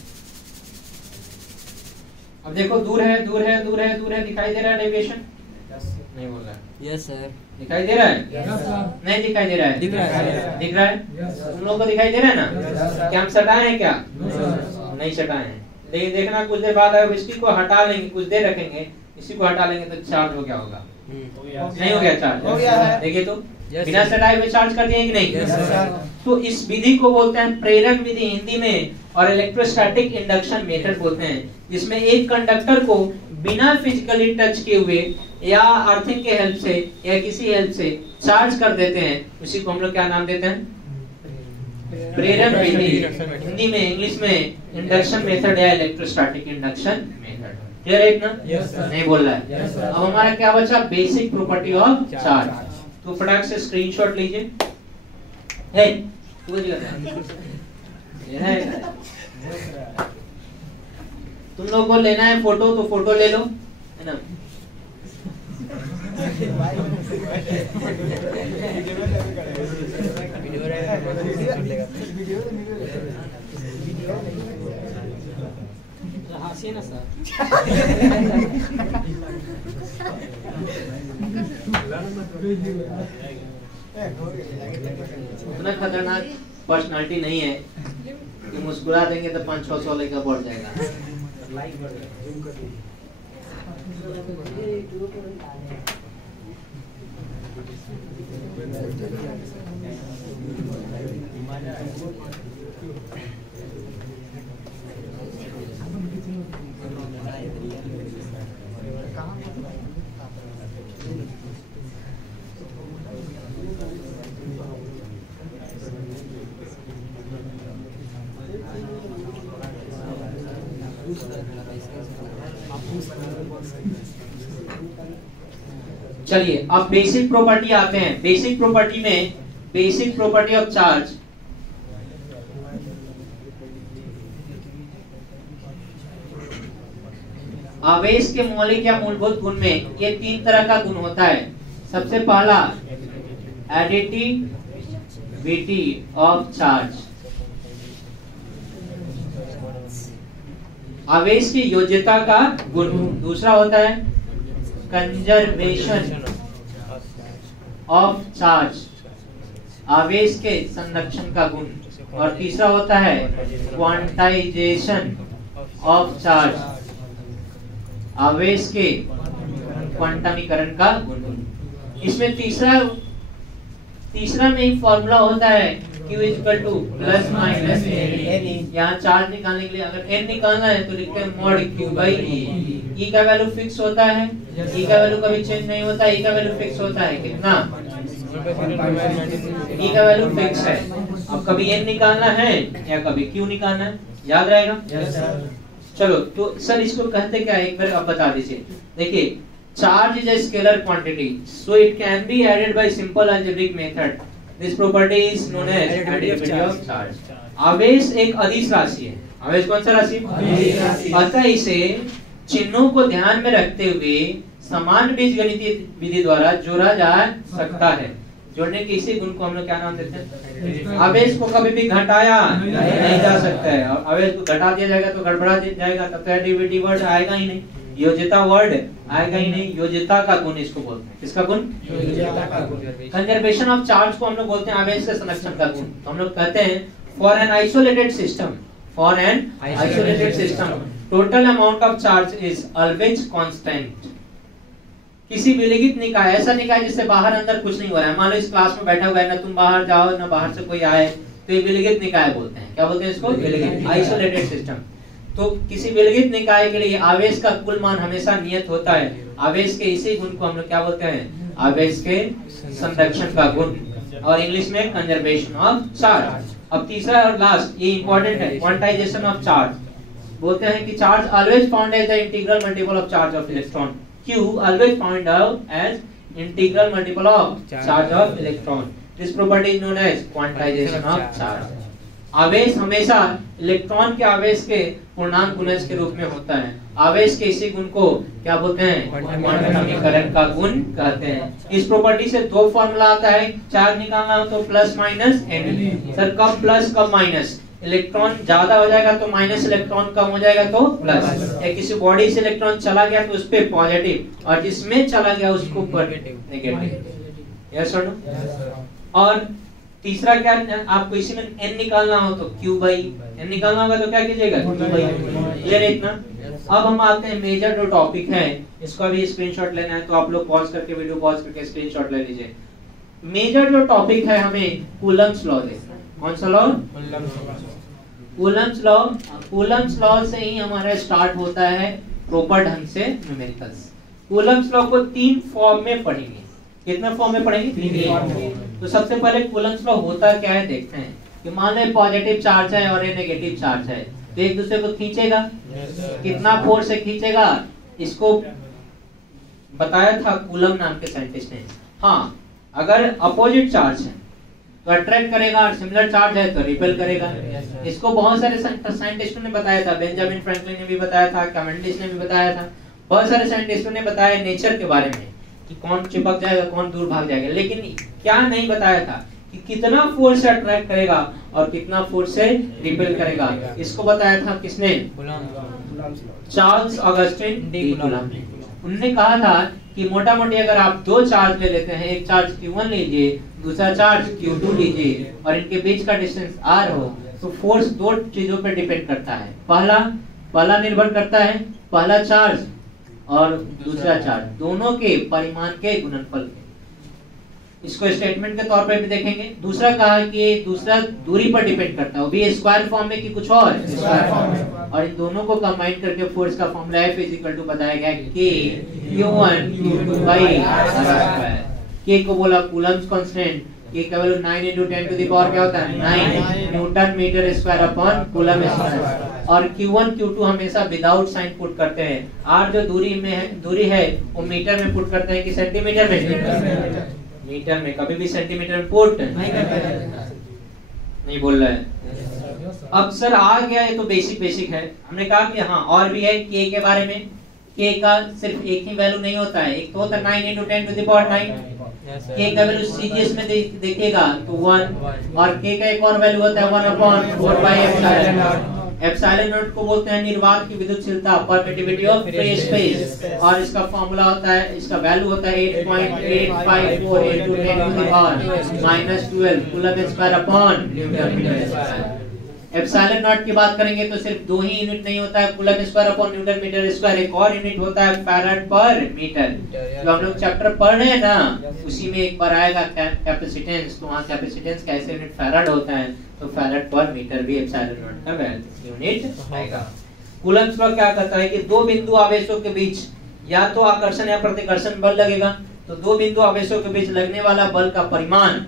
अब देखो दूर है, दूर है, दूर है, दूर है, दिखाई दे रहा है डेविएशन? नहीं बोल रहा है। Yes sir. दिखाई दे रहा है? नहीं दिखाई दे रहा है? दिख रहा है। दिख रहा है? तुम लोग को दिखाई दे रहा है ना? क्या हम सटाए हैं क्या? नहीं सटाए हैं, लेकिन देखना कुछ देर बाद इसी को हटा लेंगे, कुछ देर रखेंगे, इसी को हटा लेंगे तो चार्ज हो गया होगा। नहीं हो गया चार्ज? हो गया है। देखिए तो बिना सटाए हुए चार्ज कर दिए कि नहीं? तो इस विधि को बोलते हैं प्रेरक विधि हिंदी में, और इलेक्ट्रोस्टैटिक इंडक्शन मेथड बोलते हैं, जिसमें एक कंडक्टर को बिना फिजिकली टच किए हुए या अर्थिंग के हेल्प से या किसी हेल्प से चार्ज कर देते हैं। उसी को हम लोग क्या नाम देते हैं? प्रेरण विधि। हिंदी में, इंग्लिश में इंडक्शन मेथड या इलेक्ट्रोस्टैटिक इंडक्शन मेथड। क्लियर है इतना? नहीं बोल रहा है। अब हमारा क्या बचा? Basic property of charge. तो फटाक से स्क्रीनशॉट लीजिए। तुम लोग को लेना है फोटो तो फोटो ले लो, है ना? हंसिए ना सर। उतना खतरनाक पर्सनालिटी नहीं है कि मुस्कुरा देंगे तो 500-600 लेकर बढ़ जाएगा। चलिए अब बेसिक प्रॉपर्टी आते हैं। बेसिक प्रॉपर्टी में बेसिक प्रॉपर्टी ऑफ चार्ज, आवेश के मौलिक या मूलभूत गुण में ये 3 तरह का गुण होता है। सबसे पहला एडिटिविटी ऑफ चार्ज, आवेश की योज्यता का गुण। दूसरा होता है कंजर्वेशन ऑफ चार्ज, आवेश के संरक्षण का गुण। और तीसरा होता है क्वांटाइजेशन ऑफ चार्ज, आवेश के क्वांटमीकरण का गुण। इसमें तीसरा में एक फॉर्मूला होता है Q = प्लस माइनस n। यहाँ चार्ज निकालने के लिए अगर n निकालना है तो लिखते हैं mod Q/E। E का वैल्यू फिक्स होता है, E का वैल्यू कभी चेंज नहीं होता, E का वैल्यू फिक्स होता है। कितना? E का वैल्यू फिक्स है। अब कभी n निकालना है या कभी Q निकालना है, याद रहेगा? चलो तो सर इसको कहते क्या है एक बार आप बता दीजिए। देखिए, charge is a scalar quantity, so it can be added by simple algebraic method. This property is known as additivity of charge. आवेश एक अदिश राशि है। आवेश कौन सा राशि? अदिश राशि। अतः इसे चिन्हों को ध्यान में रखते हुए समान बीजगणितीय विधि द्वारा जोड़ा जा सकता है। जोड़ने के इसी गुण को हम लोग क्या नाम देते हैं? आवेश को कभी भी घटाया नहीं जा सकता है। और आवेश को घटा दिया जाएगा तो गड़बड़ा जाएगा, तब तो एडिटिविटी वर्ड आएगा ही नहीं, योज्यता वर्ड आएगा ही नहीं। योज्यता का गुण इसको बोलते हैं। किसका गुण? योज्यता का गुण। कंजर्वेशन ऑफ चार्ज को हम लोग बोलते हैं आवेश के संरक्षण का गुण। तो हम लोग कहते हैं for an isolated system total amount of charge is always constant. किसी विलगित निकाय, ऐसा निकाय जिससे बाहर अंदर कुछ नहीं हो रहा है, मान लो इस क्लास में बैठा हुआ है, ना तुम बाहर जाओ ना बाहर से कोई आए, तो ये विलगित निकाय बोलते हैं। क्या बोलते हैं इसको? विलगित, आइसोलेटेड सिस्टम। तो किसी विलगित निकाय के लिए आवेश का कुल मान हमेशा नियत होता है। आवेश के इसी गुण को हम लोग क्या बोलते हैं? आवेश के संरक्षण का गुण, और इंग्लिश में कंजर्वेशन ऑफ चार्ज। अब तीसरा और लास्ट, ये इंपॉर्टेंट है, क्वांटाइजेशन ऑफ चार्ज। बोलते हैं कि charge always found as the integral multiple of charge of electron. Q always found out as integral multiple of charge of electron. This property is known as quantization of charge. आवेश हमेशा इलेक्ट्रॉन के आवेश के पूर्णांक गुणज के रूप में होता है। आवेश के इसी गुण को क्या बोलते हैं? क्वांटमीकरण का गुण कहते हैं। इस प्रॉपर्टी से 2 फॉर्मूला आता है। चार्ज निकालना हो तो प्लस माइनस n। सर कब प्लस कब माइनस? इलेक्ट्रॉन ज्यादा हो जाएगा तो माइनस, इलेक्ट्रॉन कम हो जाएगा तो प्लस। या किसी बॉडी से इलेक्ट्रॉन चला गया तो उस पे पॉजिटिव, और जिसमें चला गया उसको नेगेटिव। यस और नो? और तीसरा क्या, आपको इसी में n निकालना हो तो Q/n निकालना होगा तो क्या कीजिएगा? क्लियर है इतना? अब हम आते हैं मेजर जो टॉपिक है, इसका भी स्क्रीनशॉट लेना है तो आप लोग पॉज करके, वीडियो पॉज करके स्क्रीनशॉट ले लीजिए। मेजर जो टॉपिक है हमें कूलम्स लॉ देखना है। कौन सा law? Coulomb's law. Coulomb's law से ही हमारा स्टार्ट होता है प्रॉपर ढंग से न्यूमेरिकल्स। कूलम्स लॉ को 3 फॉर्म में पढ़ेंगे। कितने फॉर्म में पढ़ेंगे? 3। तो सबसे पहले कूलम्स लॉ होता क्या है देखते हैं। कि मान लो पॉजिटिव चार्ज है और ये नेगेटिव चार्ज है, तो एक दूसरे को खींचेगा। कितना फोर्स से खींचेगा इसको बताया था कूलम नाम के साइंटिस्ट ने। हाँ, अगर अपोजिट चार्ज है तो अट्रैक्ट करेगा, और सिमिलर चार्ज है तो रिपेल करेगा। इसको बहुत सारे साइंटिस्टों ने बताया था। बेंजामिन फ्रैंकलिन ने भी बताया था, कैवेंडिश ने भी बताया था, बहुत सारे साइंटिस्टों ने बताया नेचर के बारे में कि कौन चिपक जाएगा, कौन दूर भाग जाएगा। लेकिन क्या नहीं बताया था कि कितना फोर्स से अट्रैक्ट करेगा और कितना फोर्स से रिपेल करेगा। इसको बताया था किसने? Charles Augustin de coulomb. उन्होंने कहा था कि मोटा मोटी अगर आप दो चार्ज ले लेते हैं, एक चार्ज Q1 लीजिए, दूसरा चार्ज Q2 लीजिए, और इनके बीच का डिस्टेंस R हो, तो फोर्स दो चीजों पर डिपेंड करता है। पहला निर्भर करता है पहला चार्ज और दूसरा चार्ज, दोनों के परिमाण के गुणनफल के। इसको स्टेटमेंट के तौर पर भी देखेंगे। दूसरा कहा कि दूसरा दूरी पर डिपेंड करता है, वो भी स्क्वायर फॉर्म में कि कुछ और स्क्वायर फॉर्म में, और इन दोनों को कंबाइन करके फोर्स का फॉर्मूला F इक्वल टू बताया गया K Q1 Q2 by R square. K को बोला कूलम्ब्स कांस्टेंट, K का वैल्यू 9 × 10 टू द पावर क्या होता है 9 newton metre square upon coulomb square. और Q1 Q2 हमेशा विदाउट साइन पुट करते हैं। R जो दूरी है वो मीटर में पुट करते हैं कि सेंटीमीटर में? मीटर में। कभी भी सेंटीमीटर में पुट नहीं बोल रहा है। अब सर आ गया, ये तो बेसिक है। हमने कहा कि हाँ और भी है K के बारे में। K का सिर्फ एक ही वैल्यू नहीं होता है, एक तो होता है 9 × 10 टू द पावर 9। K का वैल्यू सीजीएस में देखिएगा तो 1, और K का एक और वैल्यू होता है 1/4 एप्सिलॉन नॉट को बोलते हैं निर्वात की विद्युतशीलता, परमिटिविटी ऑफ फ्री स्पेस, और इसका फार्मूला होता है, इसका वैल्यू होता है 8.854 × 10 to the power -12 coulomb square upon newton metre square. Epsilon naught की बात करेंगे तो सिर्फ दो ही यूनिट नहीं होता है coulomb square upon newton metre square, एक और यूनिट होता है फैराड पर मीटर। जो हम लोग चैप्टर पढ़ रहे हैं ना, उसी में एक बार आएगा कैपेसिटेंस, तो वहाँ कैपेसिटेंस कैसे यूनिट फैराड होता है, तो फैराड पर मीटर भी एप्सिलॉन नॉट का यूनिट आएगा। कूलम्ब्स लॉ क्या कहता है कि दो बिंदु आवेशों के बीच या तो आकर्षण या प्रतिकर्षण बल लगेगा, तो दो बिंदु आवेशों के बीच लगने वाला बल का परिमाण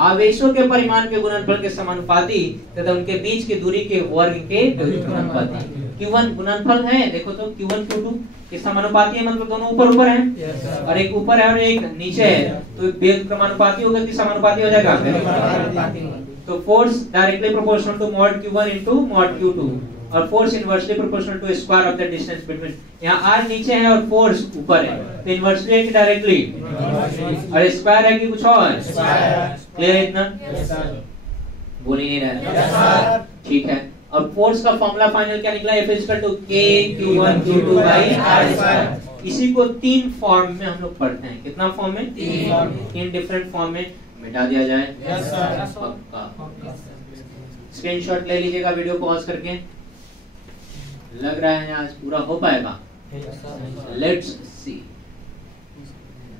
आवेशों के परिमाण के गुणनफल के समानुपाती तथा उनके बीच की दूरी के वर्ग के गुणनफल। Q1 गुणनफल है, देखो तो Q1 Q2 के समानुपाती है, मतलब दोनों ऊपर है, और एक ऊपर है और एक नीचे है, तो वेग समानुपाती होगा कि समानुपाती हो जाएगा? तो force directly proportional to mod Q1 into mod Q2, और force inversely proportional to square of the distance between. यहाँ R नीचे है और फोर्स ऊपर है, तो इनवर्सली है कि डायरेक्टली, और स्क्वायर है कि कुछ और? क्लियर है इतना? बोल ही नहीं रहा। ठीक है, और फोर्स का फॉर्मूला फाइनल क्या निकला? F equal to K Q1 Q2 by R square. इसी को तीन फॉर्म में हम लोग पढ़ते हैं। कितना फॉर्म में? तीन डिफरेंट फॉर्म में। मिटा दिया जाए? पक्का। स्क्रीनशॉट ले लीजिएगा वीडियो पॉज करके। लग रहा है आज पूरा हो पाएगा? Let's see.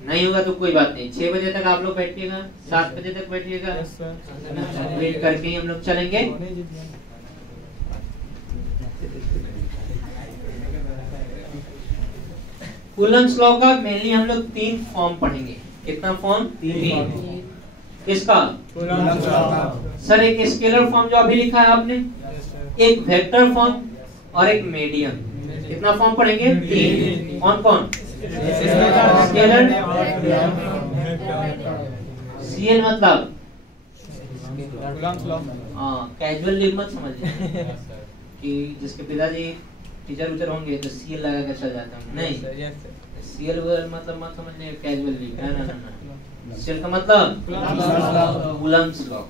नहीं होगा तो कोई बात नहीं, 6 बजे तक आप लोग बैठिएगा, 7 बजे तक बैठिएगा, वेट करके ही हम लोग चलेंगे। कूलम्ब्स लॉ का मेनली हम लोग 3 फॉर्म पढ़ेंगे। कितना फॉर्म? 3। किसका? सर एक स्केलर फॉर्म जो अभी लिखा है आपने, एक वेक्टर फॉर्म और एक मीडियम। कितना फॉर्म पढ़ेंगे? 3। कौन कौन? स्केलर, सीएल मतलब कैजुअल लीव मत समझिए कि जिसके पिताजी टीचर उचर होंगे तो सीएल लगा के चल जाता हूँ, नहीं। सीएल मतलब मत समझिए कैजुअल लीव, ना। सीएल का मतलब Coulomb's law.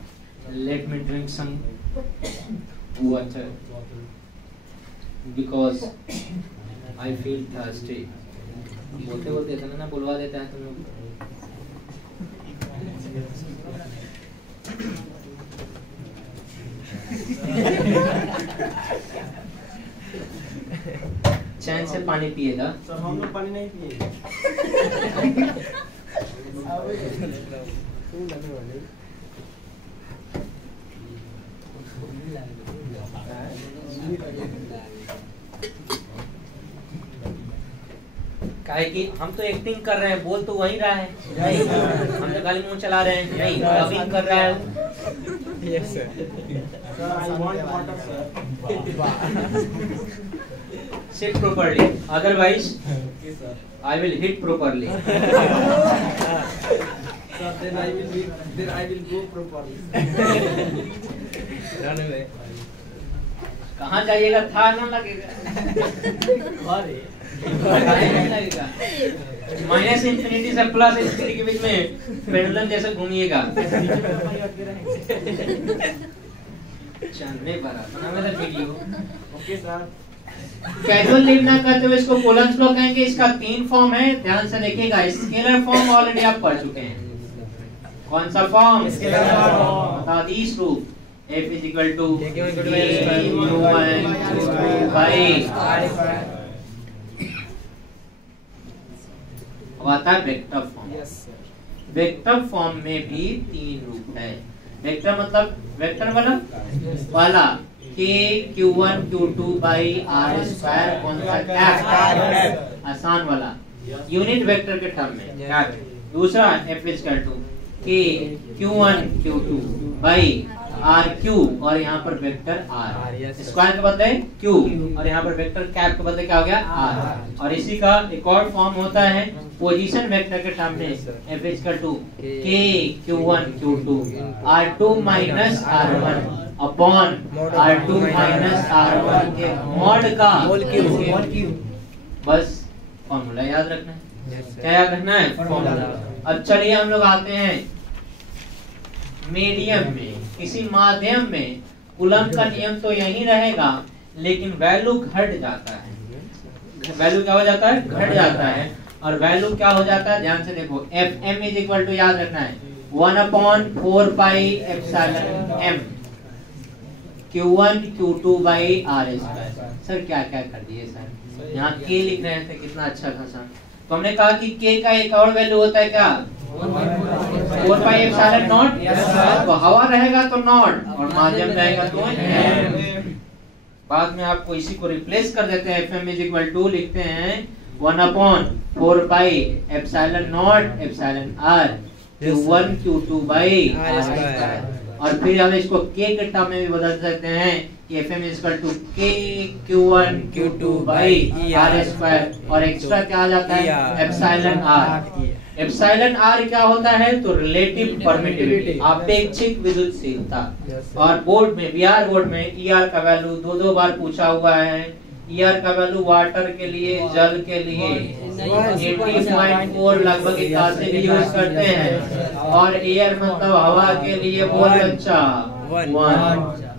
Let me drink some water because I feel thirsty। बोलते बोलते इतना ना बुलवा देता है तुम लोग। चैन से पानी पिएगा। सर हम लोग पानी नहीं पिए। काहे कि हम तो एक्टिंग कर रहे हैं, बोल तो वही रहा है, नहीं हम तो खाली मुंह चला रहे हैं, नहीं डबिंग कर रहा है। Yes sir. Sir, I want water sir. Sit properly, otherwise I will hit properly. Sir, then I will go properly. Run away. कहाँ जाइएगा था ना लगेगा, नहीं लगेगा। माइनस इंफिनिटी से प्लस इंफिनिटी के बीच में पेंडुलम जैसे घूमिएगा। चलने पर अपना मेरा video. Okay sir. Casual leave ना करते हुए इसको कोलम्स लॉ कहेंगे। इसका 3 फॉर्म है, ध्यान से देखिएगा। स्केलर फॉर्म ऑलरेडी आप पढ़ चुके हैं। कौन सा फॉर्म? Scalar form. बता दी रूप f is equal to अब आता है वेक्टर फॉर्म। वेक्टर फॉर्म में भी 3 रूप है। वेक्टर मतलब वेक्टर वाला k q1 q2 by r square. कौन सा? f, आसान वाला यूनिट वेक्टर के टर्म में f। दूसरा f is equal to k q1 q2 by RQ और यहाँ पर वेक्टर R। स्क्वायर के बदले Q और यहाँ पर वेक्टर कैप के बदले क्या हो गया? R। और इसी का एक और फॉर्म होता है पोजीशन वेक्टर के टर्म में F is equal to K Q1 Q2 R2 minus R1 upon R2 minus R1 के मॉड का बस फॉर्मूला याद रखना है। क्या याद रखना है? फॉर्मूला। अब चलिए हम लोग आते हैं मीडियम में, किसी माध्यम में कूलम्ब का नियम तो यही रहेगा, लेकिन वैल्यू घट जाता है। वैल्यू क्या हो जाता है? घट जाता है। और वैल्यू क्या हो जाता है? ध्यान से देखो, Fm इज इक्वल टू याद रखना है 1/4 pi epsilon m Q1 Q2 by R square. Sir क्या क्या कर दिए सर? यहाँ k लिख रहे थे, कितना अच्छा खासा। तो हमने कहा कि k का एक और वैल्यू होता है क्या? 4 पाई एप्सिलॉन नॉट। तो हवा रहेगा तो नॉट और माध्यम रहेगा तो m। बाद में आपको इसी को रिप्लेस कर देते हैं। Fm इज इक्वल टू लिखते हैं 1/4 pi epsilon not epsilon r Q1 Q2 by R square. और फिर हम इसको k के टर्म में भी बदल सकते हैं कि Fm is equal to k Q1 Q2 by R square और एक्स्ट्रा क्या आ जाता है? Epsilon r। एप्सिलॉन r क्या होता है? तो रिलेटिव परमिटिविटी, आपेक्षिक विद्युतशीलता। और बोर्ड में बीआर बोर्ड में ER का वैल्यू दो बार पूछा हुआ है। ER का वैल्यू वाटर के लिए, जल के लिए 80.4 लगभग 81 भी यूज करते हैं। और एयर मतलब हवा के लिए बोल बच्चा 1।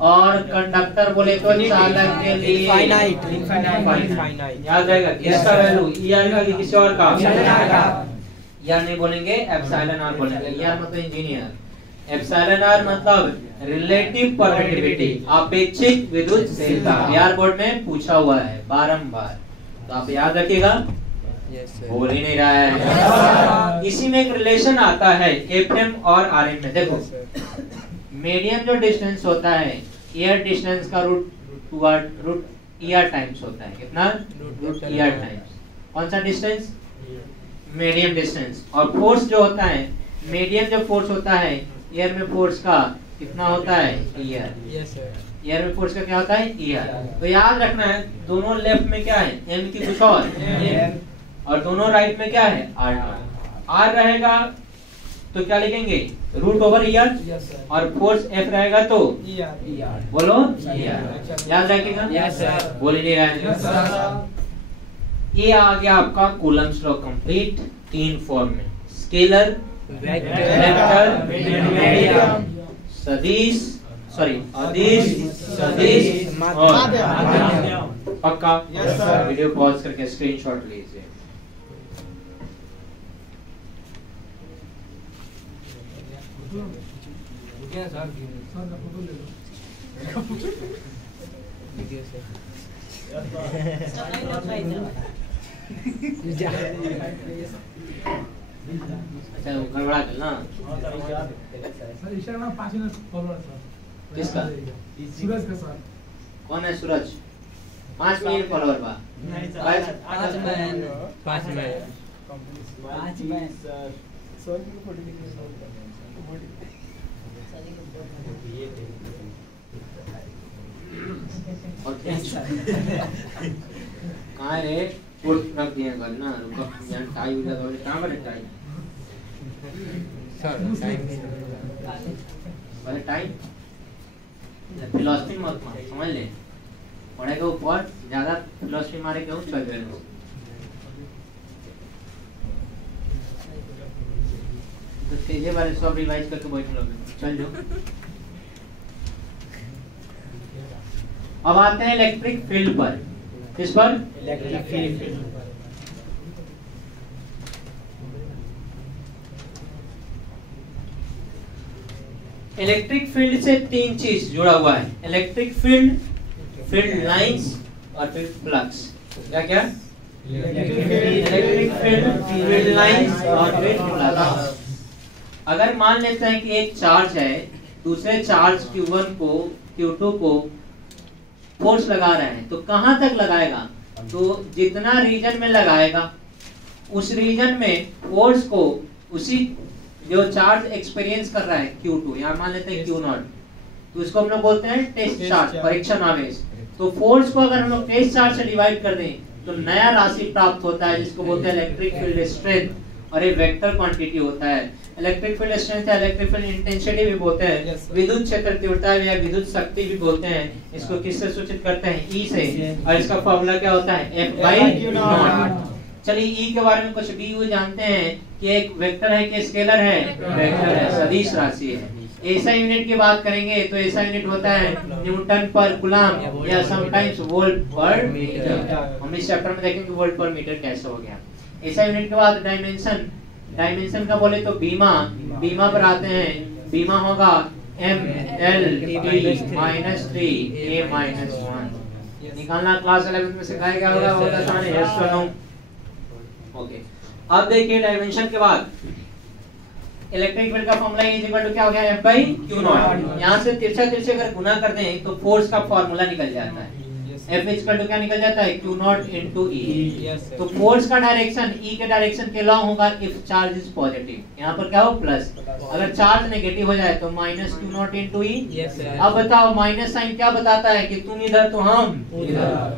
और कंडक्टर बोले तो चालक के लिए इनफाइनाइट। याद रहेगा किसका वैल्यू? ER का कि किसी और का? ER नहीं बोलेंगे, एप्सिलॉन r बोलेंगे। ER मतलब इंजीनियर, एप्सिलॉन r मतलब रिलेटिव परमिटिविटी, आपेक्षिक विद्युतशीलता। बीआर बोर्ड में पूछा हुआ है बारंबार, तो आप याद रखिएगा। बोल ही नहीं रहा है। इसी में एक रिलेशन आता है Fm और Rm में। देखो मीडियम जो डिस्टेंस होता है, एयर डिस्टेंस का रूट ER टाइम्स होता है। कितना? Root ER times. कौन सा डिस्टेंस? Medium distance. और फोर्स जो होता है, मीडियम जो फोर्स होता है एयर में, फोर्स का कितना होता है? ER। एयर में फोर्स का क्या होता है? ER। तो याद रखना है दोनों लेफ्ट में क्या है? M की कुछ और दोनों राइट में क्या है? R रहेगा तो क्या लिखेंगे? Root over ER। और फोर्स F रहेगा तो ER। बोलो ER। याद रखेगा? बोल ही नहीं रहा। ये आ गया आपका कूलम्ब्स लॉ कंप्लीट 3 फॉर्म में। स्केलर, वेक्टर, मीडियम, सदिश, अदिश, सदिश और माध्यम। पक्का? वीडियो पॉज करके स्क्रीनशॉट लीजिए। अच्छा गड़बड़ा कर ना। किसका? सूरज का सर। कौन है सूरज? 5 मिलियन फॉलोअर बा। नहीं सर, 5 मिलियन सर की फोटो दिखने कहाँ रे? पोस्ट रख दिया कर ना। रुको यहाँ टाई भी लगा। कहाँ पर टाई? सर टाई फिलॉसफी मत समझ ले। पढ़ेगा वो बहुत ज्यादा फिलोसफी मारे क्यों चल रहे हो। तो तेजे बारे सब रिवाइज करके बैठ लोगे, चल जाओ। अब आते हैं इलेक्ट्रिक फील्ड पर। किस पर? Electric field. इलेक्ट्रिक फील्ड से तीन चीज जुड़ा हुआ है, इलेक्ट्रिक फील्ड, फील्ड लाइंस और फील्ड फ्लक्स। क्या क्या? इलेक्ट्रिक फील्ड, फील्ड लाइंस और फील्ड फ्लक्स। अगर मान लेते हैं कि एक चार्ज है, दूसरे चार्ज Q1 को Q2 को फोर्स लगा रहे हैं, तो कहां तक लगाएगा? तो जितना रीजन में लगाएगा उस रीजन में फोर्स को उसी जो चार्ज एक्सपीरियंस कर रहा है Q2, यहाँ मान लेते हैं Q0, तो इसको हम लोग बोलते हैं टेस्ट चार्ज, परीक्षण आवेश। तो फोर्स को अगर हम लोग टेस्ट चार्ज से डिवाइड कर दें तो नया राशि प्राप्त होता है जिसको बोलते हैं इलेक्ट्रिक फील्ड स्ट्रेंथ, और ये वेक्टर क्वांटिटी होता है। इलेक्ट्रिक फील्ड स्ट्रेंथ या इलेक्ट्रिक फील्ड इंटेंसिटी भी बोलते हैं, विद्युत क्षेत्र तीव्रता या विद्युत शक्ति भी बोलते हैं। इसको किससे सूचित करते हैं? E से, और इसका फॉर्मूला क्या होता है? F/Q0। चलिए E के बारे में कुछ भी वो जानते हैं कि एक वेक्टर है कि स्केलर है? वेक्टर है, सदिश राशि है। ऐसा यूनिट की बात करेंगे तो ऐसा यूनिट होता है न्यूटन पर कूलम या समटाइम्स वोल्ट पर मीटर। हम इस चैप्टर में देखेंगे वोल्ट पर मीटर कैसे हो गया। ऐसा यूनिट के बाद डायमेंशन, डायमेंशन का बोले तो बीमा, बीमा पर आते हैं। बीमा होगा ML/T -3 A -1। निकालना क्लास 11 में सिखाया गया होगा, बहुत आसान है। यस और नो? ओके, अब देखिए डायमेंशन के बाद इलेक्ट्रिक फील्ड का फॉर्मूला इज इक्वल टू क्या हो गया? F/Q0। यहाँ से तिरछा तिरछे अगर गुना कर दें तो फोर्स का फॉर्मूला निकल जाता है। F इक्वल टू क्या निकल जाता है? Q0 into E। तो फोर्स का डायरेक्शन E के डायरेक्शन के लॉ होगा इफ चार्ज इज पॉजिटिव। यहाँ पर क्या हो? प्लस। अगर चार्ज नेगेटिव हो जाए तो -Q0 into E। अब बताओ माइनस साइन क्या बताता है कि तुम इधर तो हम इधर।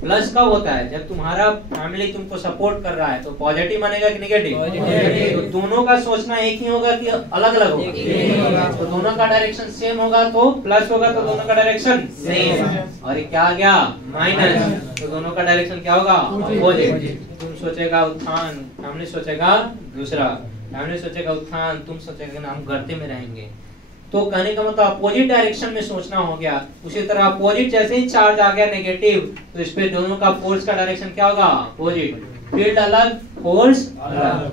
प्लस कब होता है? जब तुम्हारा फैमिली तुमको सपोर्ट कर रहा है, तो पॉजिटिव बनेगा कि नेगेटिव? तो दोनों का सोचना एक ही होगा कि अलग अलग होगा? तो दोनों का डायरेक्शन सेम होगा तो प्लस होगा, तो दोनों का डायरेक्शन सेम। और क्या आ गया? माइनस, तो दोनों का डायरेक्शन क्या होगा? पॉजिटिव। तुम सोचेगा उत्थान, फैमिली सोचेगा दूसरा, फैमिली सोचेगा उत्थान, तुम सोचेगा हम गर्ते में रहेंगे। तो कहने का मतलब अपोजिट डायरेक्शन में सोचना हो गया। उसी तरह अपोजिट जैसे ही चार्ज आ गया नेगेटिव, तो इस पे दोनों का फोर्स का डायरेक्शन क्या होगा? अपोजिट। फील्ड अलग, फोर्स अलग।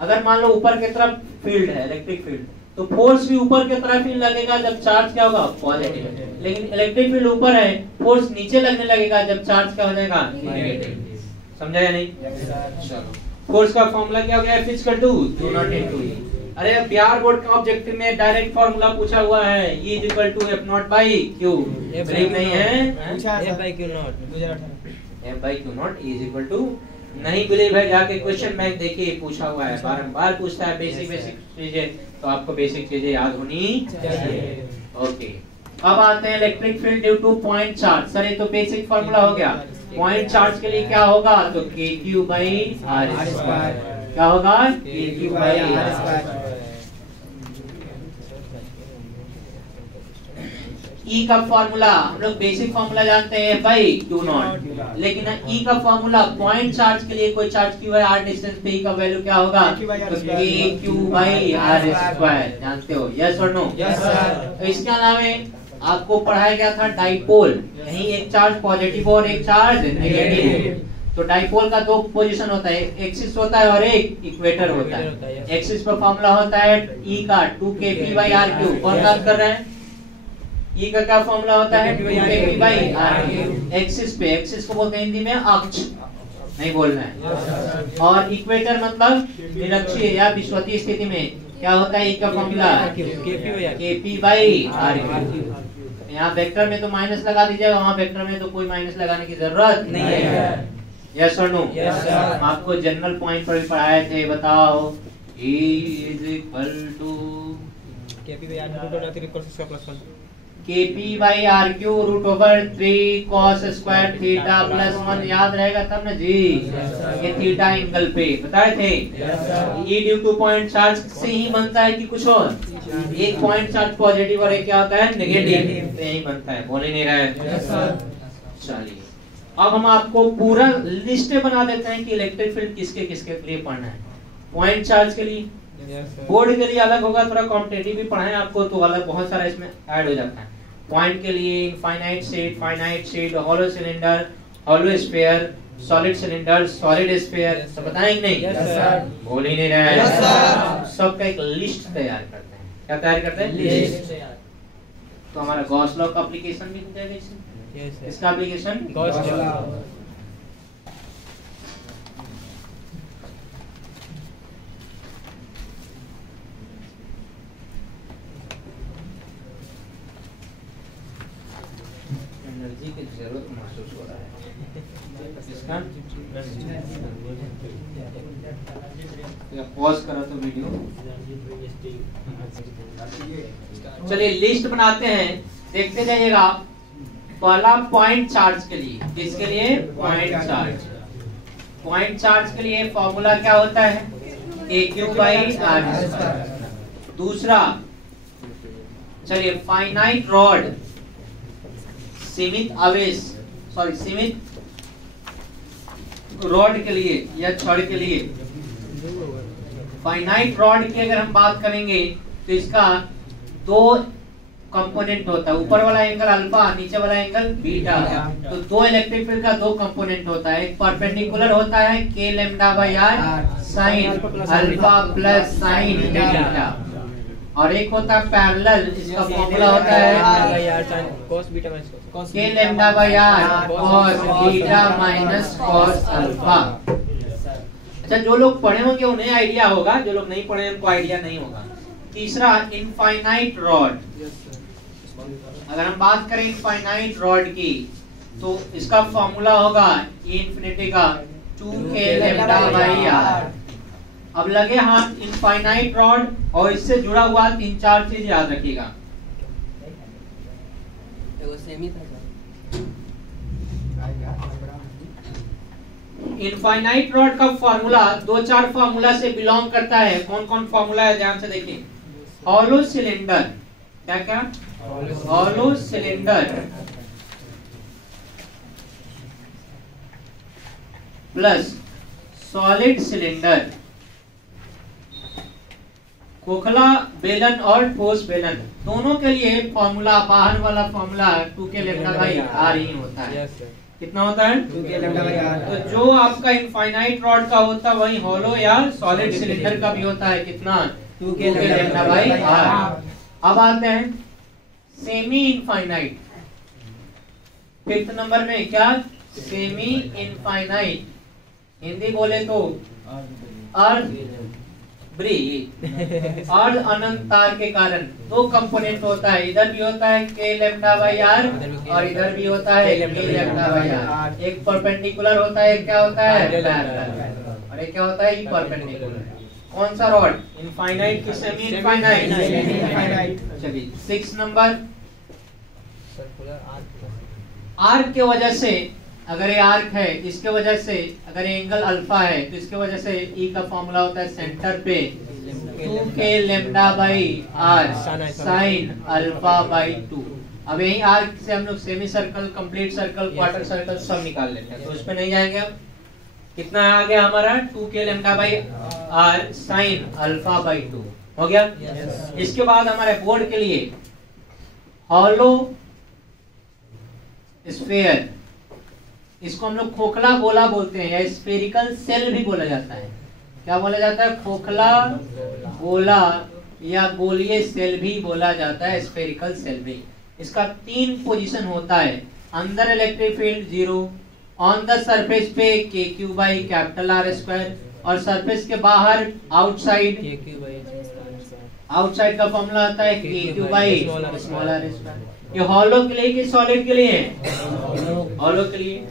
अगर मान लो ऊपर की तरफ फील्ड है, इलेक्ट्रिक फील्ड, तो फोर्स भी ऊपर की तरफ ही लगेगा जब चार्ज क्या होगा? पॉजिटिव। लेकिन इलेक्ट्रिक फील्ड ऊपर है, फोर्स नीचे लगने लगेगा जब चार्ज क्या हो जाएगा? नेगेटिव। समझा या नहीं? चलो, फोर्स का फॉर्मूला क्या हो गया? F equal to Q0 into E। अरे बिहार बोर्ड का ऑब्जेक्टिव में डायरेक्ट फार्मूला पूछा हुआ है, E is equal to F0/Q। Break नहीं है? F/Q0 इज इक्वल टू, नहीं बिलीव है जाके क्वेश्चन बैंक देखिए, पूछा हुआ है, बारंबार पूछता है। बेसिक चीजें तो आपको बेसिक चीजें याद होनी चाहिए। ओके, अब आते हैं electric field due two point charge. Sir ये तो बेसिक फार्मूला हो गया। पॉइंट चार्ज के लिए क्या होगा? तो KQ/R²। क्या होगा? KQ/R²। E का फॉर्मूला हम लोग बेसिक फॉर्मूला जानते हैं F/Q0, लेकिन E का फॉर्मूला पॉइंट चार्ज के लिए, कोई चार्ज Q r डिस्टेंस पे E का वैल्यू क्या होगा? तो KQ/R²। जानते हो? यस और नो? Yes sir. इसके अलावा आपको पढ़ाया गया था डाइपोल, यही एक चार्ज पॉजिटिव और एक चार्ज नेगेटिव। तो डाइपोल का दो पोजीशन होता है, एक्सिस होता है और एक इक्वेटर होता है। एक्सिस पर फॉर्मूला होता है E का 2kp/r³। कौन बात कर रहे हैं? E का क्या फॉर्मूला होता है? 2kp/r³। एक्सिस पे, एक्सिस को बोलते हैं हिंदी में अक्ष, नहीं बोलना है। और इक्वेटर मतलब निरक्षीय या विषुवतीय स्थिति में क्या होता है? E का फॉर्मूला kp/r³। यहाँ वेक्टर में तो माइनस लगा दीजिएगा, वहाँ वेक्टर में तो कोई माइनस लगाने की जरूरत नहीं है। यस और नो? Yes sir. आपको जनरल पॉइंट पर भी पढ़ाए थे, बताओ। E is equal to KP/R³√3 cos²θ+1। याद रहेगा तब ना जी? ये थीटा एंगल पे बताए थे। E due two point charge से ही बनता है कि कुछ और? एक पॉइंट चार्ज पॉजिटिव और एक क्या होता है नेगेटिव, तो यही बनता है। बोल ही नहीं रहा है। चलिए अब हम आपको पूरा लिस्ट बना देते हैं कि इलेक्ट्रिक फील्ड किसके किसके लिए पढ़ना है। पॉइंट चार्ज के लिए बोर्ड के लिए अलग होगा, थोड़ा कॉम्पिटिटिव भी पढ़ाएं आपको तो अलग बहुत सारा इसमें ऐड हो जाता है। पॉइंट के लिए infinite sheet, hollow cylinder, hollow sphere, solid cylinder, solid sphere, सब बताएंगे नहीं? Yes sir. बोल ही नहीं रहे। Yes sir. सबका एक लिस्ट तैयार करते हैं। क्या तैयार करते हैं? लिस्ट। तो हमारा गॉस लॉ का एप्लीकेशन भी हो जाएगा इसमें। इसका एप्लीकेशन गॉस लॉ। एनर्जी की जरूरत महसूस हो रहा है इसका। पॉज करो तो वीडियो। चलिए लिस्ट बनाते हैं, देखते जाइएगा। पहला पॉइंट चार्ज के लिए, किसके लिए? Point charge. पॉइंट चार्ज के लिए फॉर्मूला क्या होता है? AQ/R²। दूसरा चलिए फाइनाइट रॉड, सीमित आवेश, सीमित रॉड के लिए या छड़ के लिए, फाइनाइट रॉड की अगर हम बात करेंगे तो इसका दो कंपोनेंट होता है, ऊपर वाला एंगल अल्फा, नीचे वाला एंगल बीटा। तो दो इलेक्ट्रिक फील्ड का दो कंपोनेंट होता है, एक परपेंडिकुलर होता है k λ/r sin alpha plus sin beta, और एक होता है पैरेलल, इसका फॉर्मूला होता है cos beta k λ/r cos beta minus cos alpha. अच्छा, जो लोग पढ़े होंगे उन्हें आइडिया होगा, जो लोग नहीं पढ़े उनको आइडिया नहीं होगा। तीसरा इनफाइनाइट रॉड। अगर हम बात करें इनफाइनाइट रॉड की तो इसका फॉर्मूला होगा E इंफिनिटी का 2k λ/r। अब लगे हाथ इनफाइनाइट रॉड और इससे जुड़ा हुआ 3-4 चीज याद रखिएगा। इनफाइनाइट रॉड का फॉर्मूला 2-4 फॉर्मूला से बिलोंग करता है। कौन कौन फॉर्मूला है ध्यान से देखिए। हॉलो सिलेंडर, क्या क्या? Hollow cylinder plus solid cylinder, खोखला बेलन और ठोस बेलन, दोनों के लिए फॉर्मूला, बाहर वाला फॉर्मूला 2k λ/r ही होता है। कितना होता है? 2k λ/r। तो जो आपका इनफाइनाइट रॉड का होता है वही हॉलो या सॉलिड सिलेंडर का भी होता है। कितना? 2k λ/r। अब आते हैं सेमी इनफाइनाइट। 5th नंबर में क्या? सेमी इनफाइनाइट, हिंदी बोले तो अर्ध अर्ध अनंत तार के कारण दो कंपोनेंट होता है, इधर भी होता है k λ/r और इधर भी होता है k λ/r। एक परपेंडिकुलर होता है, क्या होता है? पैरेलल, और एक क्या होता है? परपेंडिकुलर। कौन सा रॉड? इनफाइनाइट की सेमी इनफाइनाइट। चलिए 6 नंबर, आर्क के वजह से, अगर ये आर्क है इसके वजह से, अगर ये एंगल अल्फा है तो इसके वजह से E का फॉर्मूला होता है सेंटर पे 2k λ/r sin अल्फा/2। अब यही आर्क से हम लोग semi circle, complete circle, quarter circle सब निकाल लेते हैं, तो उस पे नहीं जाएंगे। अब कितना आ गया हमारा? 2k λ/r sin अल्फा/2 हो गया। इसके बाद हमारे बोर्ड के लिए हॉलो स्फीयर, इसको हम लोग खोखला गोला बोलते हैं या स्फेरिकल सेल भी बोला जाता है। क्या बोला जाता है? खोखला गोला या गोलीय सेल भी बोला जाता है, स्फेरिकल सेल भी। इसका 3 पोजीशन होता है। अंदर electric field 0, on the surface पे KQ/R², और सरफेस के बाहर आउटसाइड, आउटसाइड का फॉर्मूला आता है KQ/r²। ये हॉलो के लिए कि सॉलिड के लिए है? हॉलो के लिए।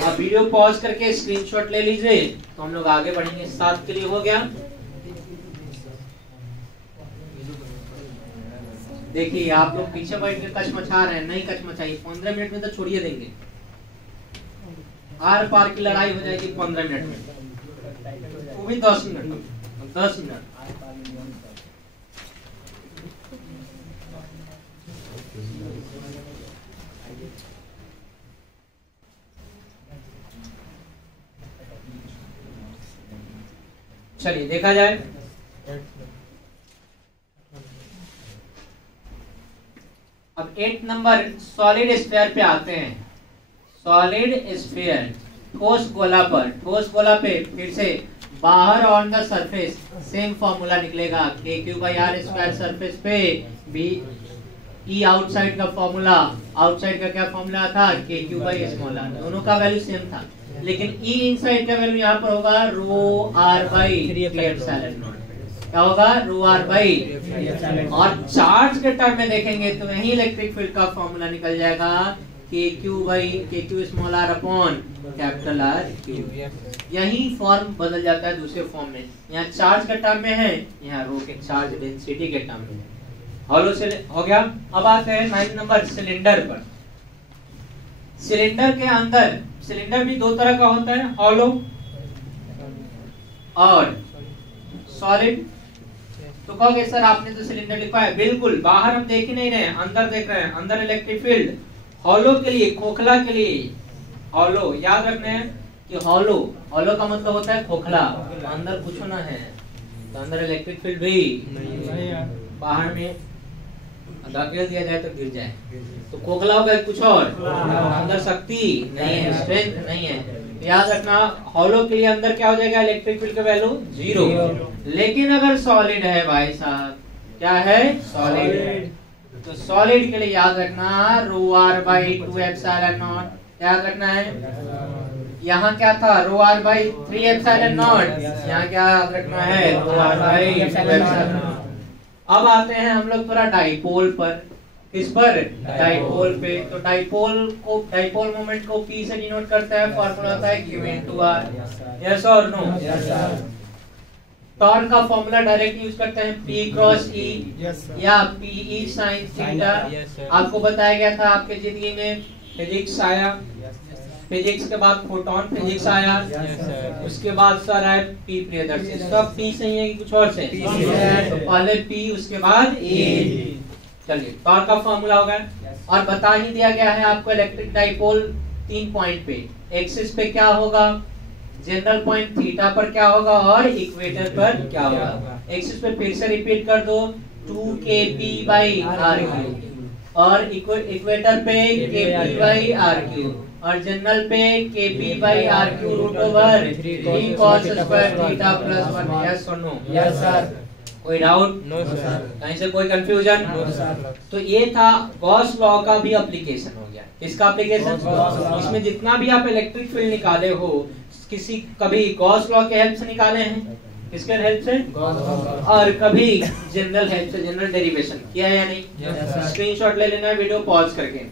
आप वीडियो पॉज करके स्क्रीनशॉट ले लीजिए तो हम लोग आगे बढ़ेंगे। 7 के लिए हो गया। देखिए आप लोग पीछे बैठ के कचमचा रहे हैं, नहीं कचमचाइए, 15 मिनट में तो छोड़िए देंगे। आर पार की लड़ाई हो जाएगी 15 मिनट में, वो भी 10 मिनट। चलिए देखा जाए। अब 8 नंबर सॉलिड स्फीयर पे आते हैं। सॉलिड स्फीयर, ठोस गोला पर, ठोस गोला पे फिर से बाहर on the surface same formula निकलेगा, K Q by R square, surface पे बी ई आउटसाइड का फॉर्मूला, आउटसाइड का क्या फॉर्मूला था, के क्यू बाई स्मॉल आर, दोनों का वैल्यू सेम था, लेकिन ई इनसाइड का वैल्यू यहाँ पर होगा रो आर बाई 3 एप्सिलॉन नॉट, क्या होगा, रो आर बाई, और चार्ज के टर्म में देखेंगे तो यही इलेक्ट्रिक फील्ड का फॉर्मूला निकल जाएगा, K Q by K Q small R upon capital R Q. यही फॉर्म बदल जाता है दूसरे फॉर्म में, यहाँ चार्ज के टर्म में है, यहाँ रो के चार्ज डेंसिटी के टर्म में। हॉलो से हो गया। अब आते हैं 9 नंबर सिलेंडर पर। सिलेंडर के अंदर, सिलेंडर भी दो तरह का होता है, हॉलो और सॉलिड। तो कहोगे सर आपने तो सिलेंडर लिखा है, बिल्कुल, बाहर हम देख ही नहीं रहे हैं, अंदर देख रहे हैं, अंदर इलेक्ट्रिक फील्ड। हॉलो के लिए, खोखला के लिए, हॉलो याद रखना है कि हॉलो, हॉलो का मतलब होता है खोखला, अंदर कुछ ना है, तो अंदर इलेक्ट्रिक फील्ड भी बाहर में धकेल दिया जाए तो गिर जाए, तो खोखला होगा कुछ और, अंदर शक्ति नहीं है, स्ट्रेंथ नहीं है। याद रखना हॉलो के लिए अंदर क्या हो जाएगा, इलेक्ट्रिक फील्ड का वैल्यू 0। लेकिन अगर सॉलिड है भाई साहब, क्या है, सॉलिड, तो सॉलिड के लिए याद रखना रो आर बाई 2 एप्सिलॉन नॉट, याद रखना है। यहाँ क्या था, रो आर बाई 3 एप्सिलॉन नॉट, यहाँ क्या याद रखना है, रो आर बाई 2 एप्सिलॉन नॉट। अब आते हैं हम लोग थोड़ा डाइपोल पर। किस पर, डाइपोल पे। तो डाइपोल को, डाइपोल मोमेंट को P से डिनोट करता है, फार्मूला होता है Q इनटू R। यस और नो, टॉर्क का फॉर्मूला डायरेक्ट यूज करते हैं, P क्रॉस E या PE साइन थीटा। आपको बताया गया था आपके जिंदगी में फिजिक्स आया, फिजिक्स के बाद फोटोन फिजिक्स आया, उसके बाद सर आए P प्रियदर्शी। सब P से ही है कि कुछ और से, तो पहले P उसके बाद E। चलिए टॉर्क का फॉर्मूला होगा, और बता ही दिया गया है आपको इलेक्ट्रिक डाइपोल 3 पॉइंट पे, एक्सिस पे क्या होगा, जनरल पॉइंट थीटा पर क्या होगा, और इक्वेटर पर क्या होगा। एक्सिस पे फिर से रिपीट कर दो, 2kp बाई आर क्यू, और इक्वेटर पे kp बाई आर क्यू, और जनरल पे kp by R Q root over 3 cos square theta plus 1। Yes और नो, यस सर, कोई डाउट, नो सर, कहीं से कोई कंफ्यूजन, नो सर। तो ये था गॉस लॉ का भी एप्लीकेशन हो गया। किसका एप्लीकेशन, इसमें जितना भी आप इलेक्ट्रिक फील्ड निकाले हो, किसी कभी गॉस लॉ के हेल्प से निकाले हैं, किसके हेल्प से, और कभी जनरल हेल्प से, जनरल डेरिवेशन किया है या नहीं, स्क्रीनशॉट ले लेना वीडियो पॉज करके।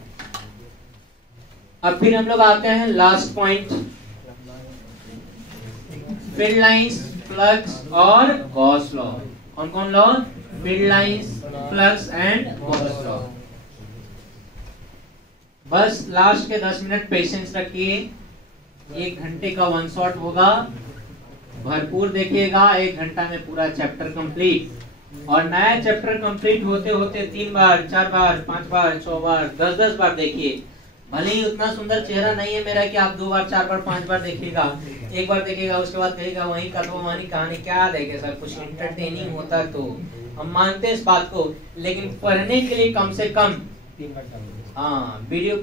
अब फिर हम लोग आते हैं last point, field lines, flux और गॉस लॉ। कौन कौन law, field lines, flux and Gauss law. बस लास्ट के 10 मिनट पेशेंस रखिए, 1 घंटे का वन शॉट होगा, भरपूर देखिएगा, 1 घंटा में पूरा चैप्टर कंप्लीट। और नया चैप्टर कंप्लीट होते होते 3 बार, 4 बार, 5 बार, 6 बार, 10-10 बार देखिए। भले ही उतना सुंदर चेहरा नहीं है मेरा कि आप 2 बार, 4 बार, 5 बार देखिएगा, 1 बार देखिएगा, उसके बाद कहेगा वही कहानी कहानी क्या देखे सर, कुछ इंटरटेनिंग होता तो हम मानते हैं इस बात को, लेकिन पढ़ने के लिए कम से कम, हाँ, वीडियो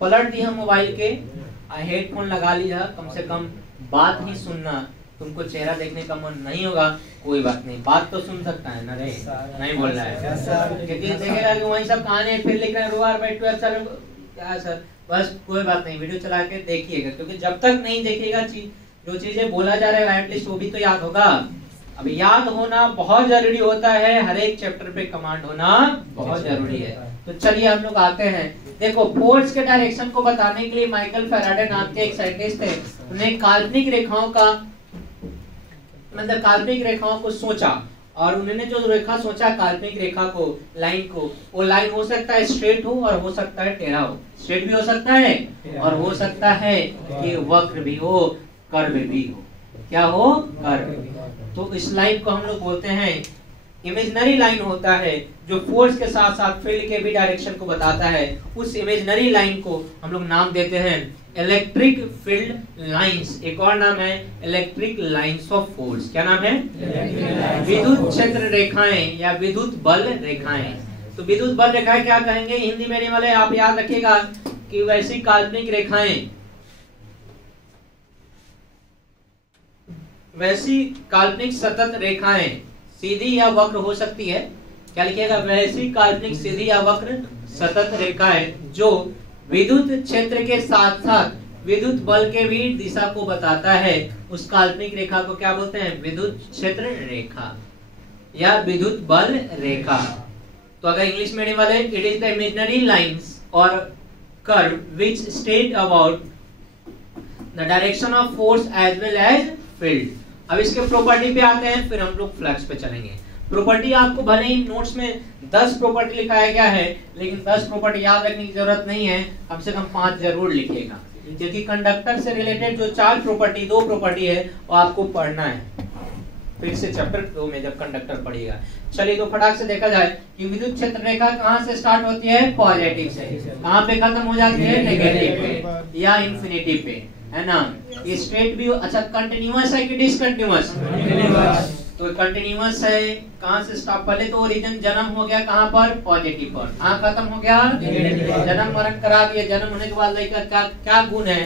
पलट दिया मोबाइल के, हेडफोन लगा लिया, कम से कम बात ही सुनना। तुमको चेहरा देखने का मन नहीं होगा, कोई बात नहीं, बात तो सुन सकता है ना रे, नहीं बोल रहा है, क्योंकि देखेगा कि वही सब कहानी फिर लिख रहे हैं, रुआर बाई 12 सर, क्या सर, बस कोई बात नहीं, वीडियो चला के देखिएगा, क्योंकि जब तक नहीं देखिएगा जो चीजें बोला जा रहा है एटलीस्ट वो भी तो याद होगा। अब याद होना बहुत जरूरी होता है, हर एक चैप्टर पे कमांड होना बहुत जरूरी है। तो चलिए हम लोग आते हैं, देखो फोर्स के डायरेक्शन को बताने के लिए माइकल फैराडे नाम के एक साइंटिस्ट थे, उन्हें काल्पनिक रेखाओं का मतलब काल्पनिक रेखाओं को सोचा, और उन्होंने जो रेखा सोचा काल्पनिक रेखा को, लाइन को, वो लाइन हो सकता है स्ट्रेट हो और हो सकता है टेढ़ा हो, स्ट्रेट भी हो सकता है और हो सकता है कि वक्र भी हो, कर्व भी हो, क्या हो, कर्व। तो इस लाइन को हम लोग बोलते हैं इमेजिनरी लाइन होता है जो फोर्स के साथ साथ फील्ड के भी डायरेक्शन को बताता है, उस इमेजिनरी लाइन को हम लोग नाम देते हैं इलेक्ट्रिक फील्ड लाइंस। एक और नाम है इलेक्ट्रिक लाइंस ऑफ फोर्स। क्या नाम है? विद्युत क्षेत्र रेखाएं या विद्युत बल रेखाएं। तो विद्युत बल रेखाएं क्या कहेंगे हिंदी मीडियम वाले, आप याद रखिएगा कि वैसी काल्पनिक रेखाएं, वैसी काल्पनिक सतत रेखाएं सीधी या वक्र हो सकती है। क्या लिखिएगा? वैसी काल्पनिक सीधी या वक्र सतत रेखाएं जो विद्युत क्षेत्र के साथ साथ विद्युत बल के भी दिशा को बताता है, उस काल्पनिक रेखा को क्या बोलते हैं? विद्युत क्षेत्र रेखा या विद्युत बल रेखा। तो अगर इंग्लिश मीडियम वाले, it is the imaginary lines और curve which state about the direction of force as well as field. अब इसके प्रॉपर्टी पे आते हैं, फिर हम लोग फ्लक्स पे चलेंगे। प्रॉपर्टी आपको भले ही नोट्स में 10 प्रॉपर्टी लिखाया गया है, लेकिन 10 प्रॉपर्टी याद रखने की जरूरत नहीं है, कम से कम 5 जरूर लिखिएगा, क्योंकि कंडक्टर से रिलेटेड जो 4 प्रॉपर्टी 2 प्रॉपर्टी है वो आपको पढ़ना है फिर से चैप्टर 2 में जब कंडक्टर पढ़िएगा। चलिए तो फटाक से देखा जाए कि विद्युत क्षेत्र रेखा कहाँ से स्टार्ट होती है? पॉजिटिव से। कहाँ पे खत्म हो जाती है? नेगेटिव पे या इंफिनिटी पे, है ना। ये स्ट्रेट भी अच्छा कंटिन्यूअस है कि डिसकंटिन्यूअस? तो कंटिन्यूअस है। कहाँ से स्टॉप? पहले तो ओरिजिन जन्म हो गया कहाँ पर? पॉजिटिव पर। कहाँ खत्म हो गया? जन्म मरण करा दिया। जन्म होने के बाद लड़का का क्या गुण है?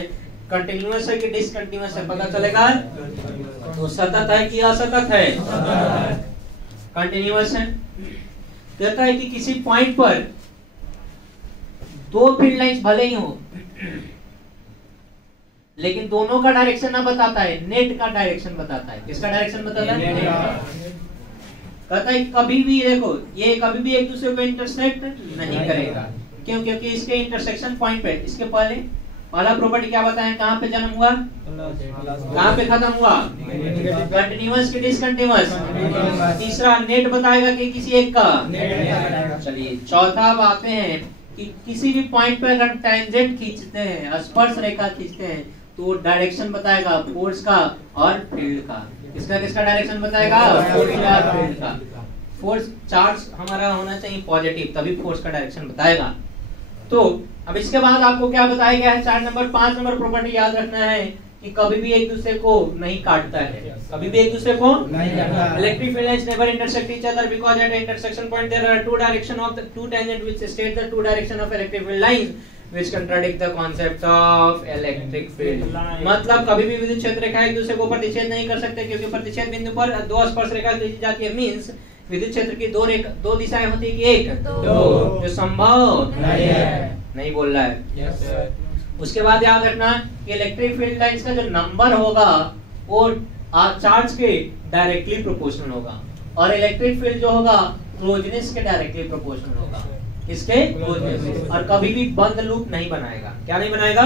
कंटिन्यूअस है कि डिसकंटिन्यूअस है? पता चलेगा। तो सतत है कि असतत है? कंटिन्यूअस है। कहता है कि किसी पॉइंट पर 2 फील्ड लाइंस भले ही हो, लेकिन दोनों का डायरेक्शन ना बताता है, नेट का डायरेक्शन बताता है। किसका डायरेक्शन बताता है? कहता है कभी भी देखो ये कभी भी एक दूसरे को इंटरसेक्ट नहीं करेगा। क्यों? क्योंकि इसके इंटरसेक्शन पॉइंट पे, इसके पहला प्रॉपर्टी क्या बताएं? कहाँ पे जन्म हुआ, कहाँ पे खत्म हुआ? कंटिन्यूअस की डिसकंटिन्यूअस? तीसरा नेट बताएगा कि किसी एक का। चलिए चौथा बात है कि किसी भी पॉइंट पे अगर टेंजेंट खींचते हैं, स्पर्श रेखा खींचते हैं, तो डायरेक्शन बताएगा फोर्स का और फील्ड का। किसका डायरेक्शन बताएगा? फोर्स और फील्ड का। फोर्स चार्ज हमारा होना चाहिए पॉजिटिव, तभी फोर्स का डायरेक्शन बताएगा। तो अब इसके बाद आपको क्या बताया गया है? 5 नंबर प्रॉपर्टी याद रखना है कि कभी भी एक दूसरे को नहीं काटता है। कभी भी एक दूसरे को नहीं काटता। Electric field lines never intersect each other because at intersection point there are 2 direction of the 2 tangent which state the 2 direction of electric field lines which contradict the concept of electric field. मतलब कभी भी विद्युत क्षेत्र रेखा एक दूसरे को प्रतिच्छेद नहीं कर सकते, क्योंकि प्रतिच्छेद बिंदु पर 2 स्पर्श रेखा खींची जाती है। मींस विद्युत क्षेत्र की 2 दिशाएं होती है कि एक? 2 जो संभव नहीं बोल रहा है। yes, उसके बाद याद रखना कि इलेक्ट्रिक फील्ड लाइंस का जो नंबर होगा वो चार्ज के डायरेक्टली प्रोपोर्शनल होगा, और इलेक्ट्रिक फील्ड जो होगा क्लोजनेस के डायरेक्टली प्रोपोर्शनल होगा। किसके? क्लोजनेस। और कभी भी बंद लूप नहीं बनाएगा। क्या नहीं बनाएगा?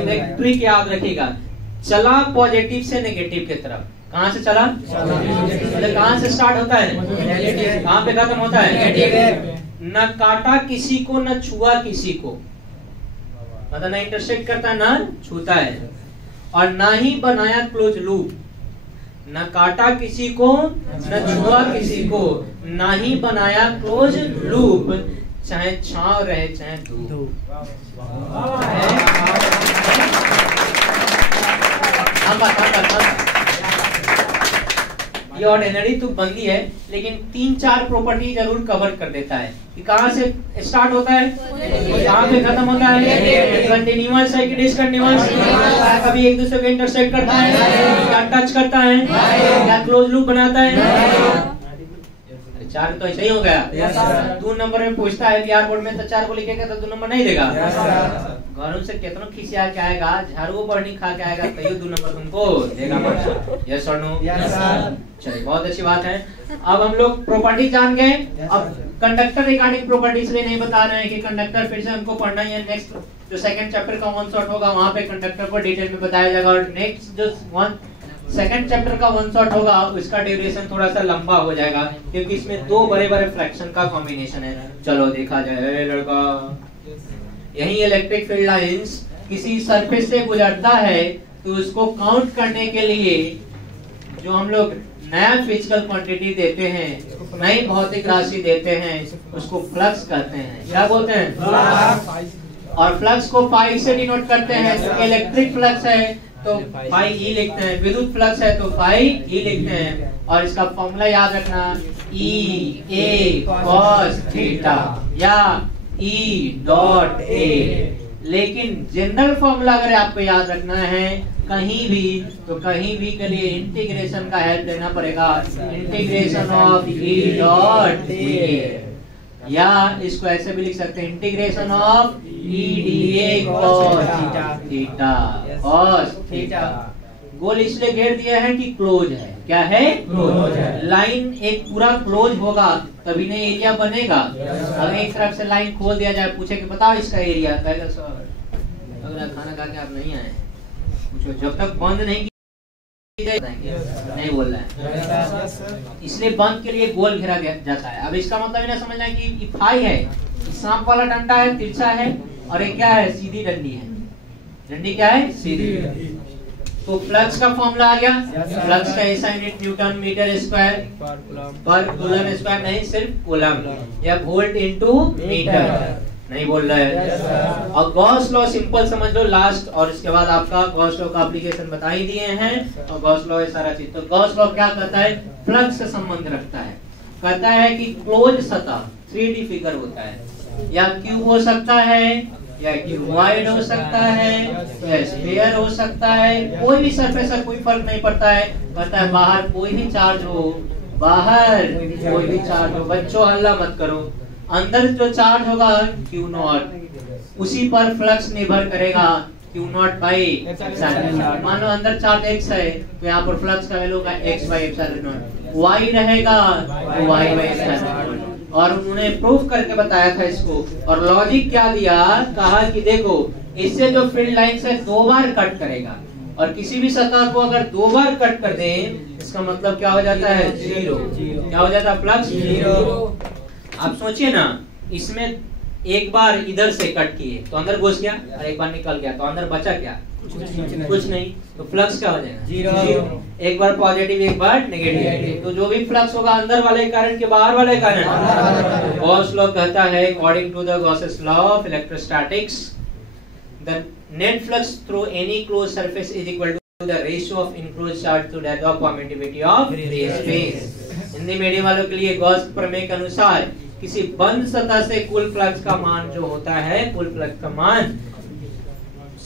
इलेक्ट्रिक याद रखिएगा चला पॉजिटिव से नेगेटिव की तरफ। कहाँ से चला? मतलब कहाँ से स्टार्ट होता है? कहाँ पे खत्म होता है? न काटा किसी को, न छुआ किसी को, मतलब ना इंटरसेक्ट करता है ना छूता है, और ना ही बनाया क्लोज लूप। न काटा किसी को, न छुआ किसी को, ना ही बनाया क्लोज लूप, चाहे छांव रहे चाहे धूप। ये ऑर्डिनरी तो बंदी है, लेकिन 3-4 प्रॉपर्टी जरूर कवर कर देता है कि कहाँ से स्टार्ट होता है, कहाँ पे खत्म होता है, कंटिन्यूअस है कि डिसकंटिन्यूअस, कभी एक दूसरे को इंटरसेक्ट करता है या टच करता है या क्लोज लूप बनाता है। 4 तो ऐसे ही हो गया। 2 नंबर में पूछता है बिहार बोर्ड में, तो 4 को लिखेगा तो 2 नंबर नहीं देगा। घरों से कितना खिसिया के आएगा, झाड़ू बर्नी खा के आएगा, तो 2 नंबर तुमको देगा मास्टर। यस और नो? चलिए बहुत अच्छी बात है। अब हम लोग प्रॉपर्टी जान गए। अब कंडक्टर रिगार्डिंग प्रॉपर्टी इसलिए नहीं बता रहे हैं कि कंडक्टर फिर से हमको पढ़ना ही है। नेक्स्ट जो सेकंड चैप्टर का 1 शॉट होगा वहां पे कंडक्टर को डिटेल में बताया जाएगा, और नेक्स्ट जो सेकंड चैप्टर का 1 शॉट होगा उसका ड्यूरेशन थोड़ा सा लंबा हो जाएगा, क्योंकि इसमें 2 बड़े-बड़े फ्रैक्शन का कॉम्बिनेशन है। चलो देखा जाए लड़का, यही इलेक्ट्रिक फील्ड लाइंस किसी सरफेस से गुजरता है तो उसको काउंट करने के लिए जो हम लोग नया फिजिकल क्वांटिटी देते हैं नई भौतिक राशि देते हैं उसको फ्लक्स कहते हैं। क्या बोलते हैं? और फ्लक्स को पाई से डिनोट करते हैं। तो इलेक्ट्रिक फ्लक्स है तो पाई ई लिखते हैं, विद्युत फ्लक्स है तो पाई ई लिखते हैं। और इसका फॉर्मूला याद रखना, ई ए कॉस थीटा या ई डॉट ए। लेकिन जनरल फॉर्मूला अगर आपको याद रखना है कहीं भी, तो कहीं भी के लिए इंटीग्रेशन का हेल्प लेना पड़ेगा। Integration of E dot A, या इसको ऐसे भी लिख सकते हैं, integration of E D A cos theta, cos theta. गोल इसलिए घेर दिया है कि क्लोज है। क्या है? क्लोज है। लाइन एक पूरा क्लोज होगा तभी नहीं एरिया बनेगा। अगर एक तरफ से लाइन खोल दिया जाए, पूछे कि बताओ इसका एरिया, कहेगा सर अगर खाना खा के आप नहीं आए, पूछो जब तक बंद नहीं नहीं बोल रहा है। इसलिए बंद के लिए गोल घेरा जाता है। अब इसका मतलब ये ना समझना है कि फाई है, सांप वाला डंडा है, तिरछा है, और एक क्या है? सीधी डंडी है। डंडी क्या है? सीधी। तो फ्लक्स का फॉर्मूला आ गया। फ्लक्स का ऐसा यूनिट न्यूटन मीटर स्क्वायर पर कूलम स्क्वायर, नहीं सिर्फ कूलम, या वोल्ट इनटू मीटर। नहीं बोल रहा है। और गॉस लॉ सिंपल समझ लो लास्ट, और इसके बाद आपका गॉस लॉ का एप्लीकेशन बता ही दिए हैं। और गॉस लॉ है सारा चीज। तो गॉस लॉ क्या कहता है? फ्लक्स से संबंध रखता है। कहता है कि क्लोज सतह 3D फिगर होता है, या क्यूब हो सकता है, या क्यूबॉइड हो सकता है, या स्फीयर हो सकता है, कोई भी सरफेस है, कोई फर्क नहीं पड़ता है। कहता है बाहर कोई भी चार्ज हो, बाहर कोई भी चार्ज हो, बच्चों हल्ला मत करो, अंदर जो चार्ज होगा क्यू नॉट, उसी पर फ्लक्स निर्भर करेगा क्यू नॉट बाई एप्सिलॉन। मान लो अंदर चार्ज x है तो यहाँ पर फ्लक्स का वैल्यू का x by epsilon not, y रहेगा तो y बाई एप्सिलॉन नॉट। और उन्होंने प्रूफ करके बताया था इसको। और लॉजिक क्या दिया? कहा कि देखो इससे जो फील्ड लाइन से 2 बार कट करेगा, और किसी भी सतह को अगर 2 बार कट कर दें, इसका मतलब क्या हो जाता है? 0। क्या हो जाता है? फ्लक्स 0। आप सोचिए ना, इसमें एक बार इधर से कट किए तो अंदर घुस गया, और एक बार निकल गया तो अंदर बचा क्या? कुछ नहीं। तो फ्लक्स क्या हो जाएगा? 0। एक बार पॉजिटिव एक बार नेगेटिव। तो जो भी फ्लक्स होगा अंदर वाले करंट के बाहर वाले करंट। गॉस लॉ कहता है according to the Gauss's law of electrostatics, the net flux through any closed surface is equal to the ratio of enclosed charge to that of permittivity of free space. Hindi medium वालों के लिए गॉस प्रमेय के अनुसार किसी बंद सतह से कुल फ्लक्स का मान जो होता है, कुल फ्लक्स का मान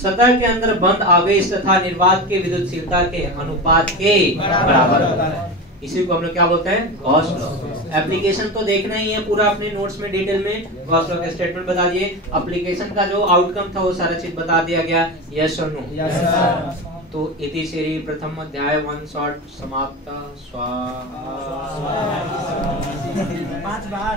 सतह के अंदर बंद आवेश तथा निर्वात के विद्युतशीलता के अनुपात के बराबर होता है। इसी को हम लोग क्या बोलते हैं? Gauss law. एप्लीकेशन तो देखना ही है पूरा अपने नोट्स में डिटेल में। गॉस लॉ का स्टेटमेंट बता दिए, एप्लीकेशन का जो आउटकम था वो सारा चीज बता दिया गया। यस और नो? Yes sir. तो इति श्री प्रथम अध्याय 1 शॉर्ट समाप्त। स्वाहा। 5 बार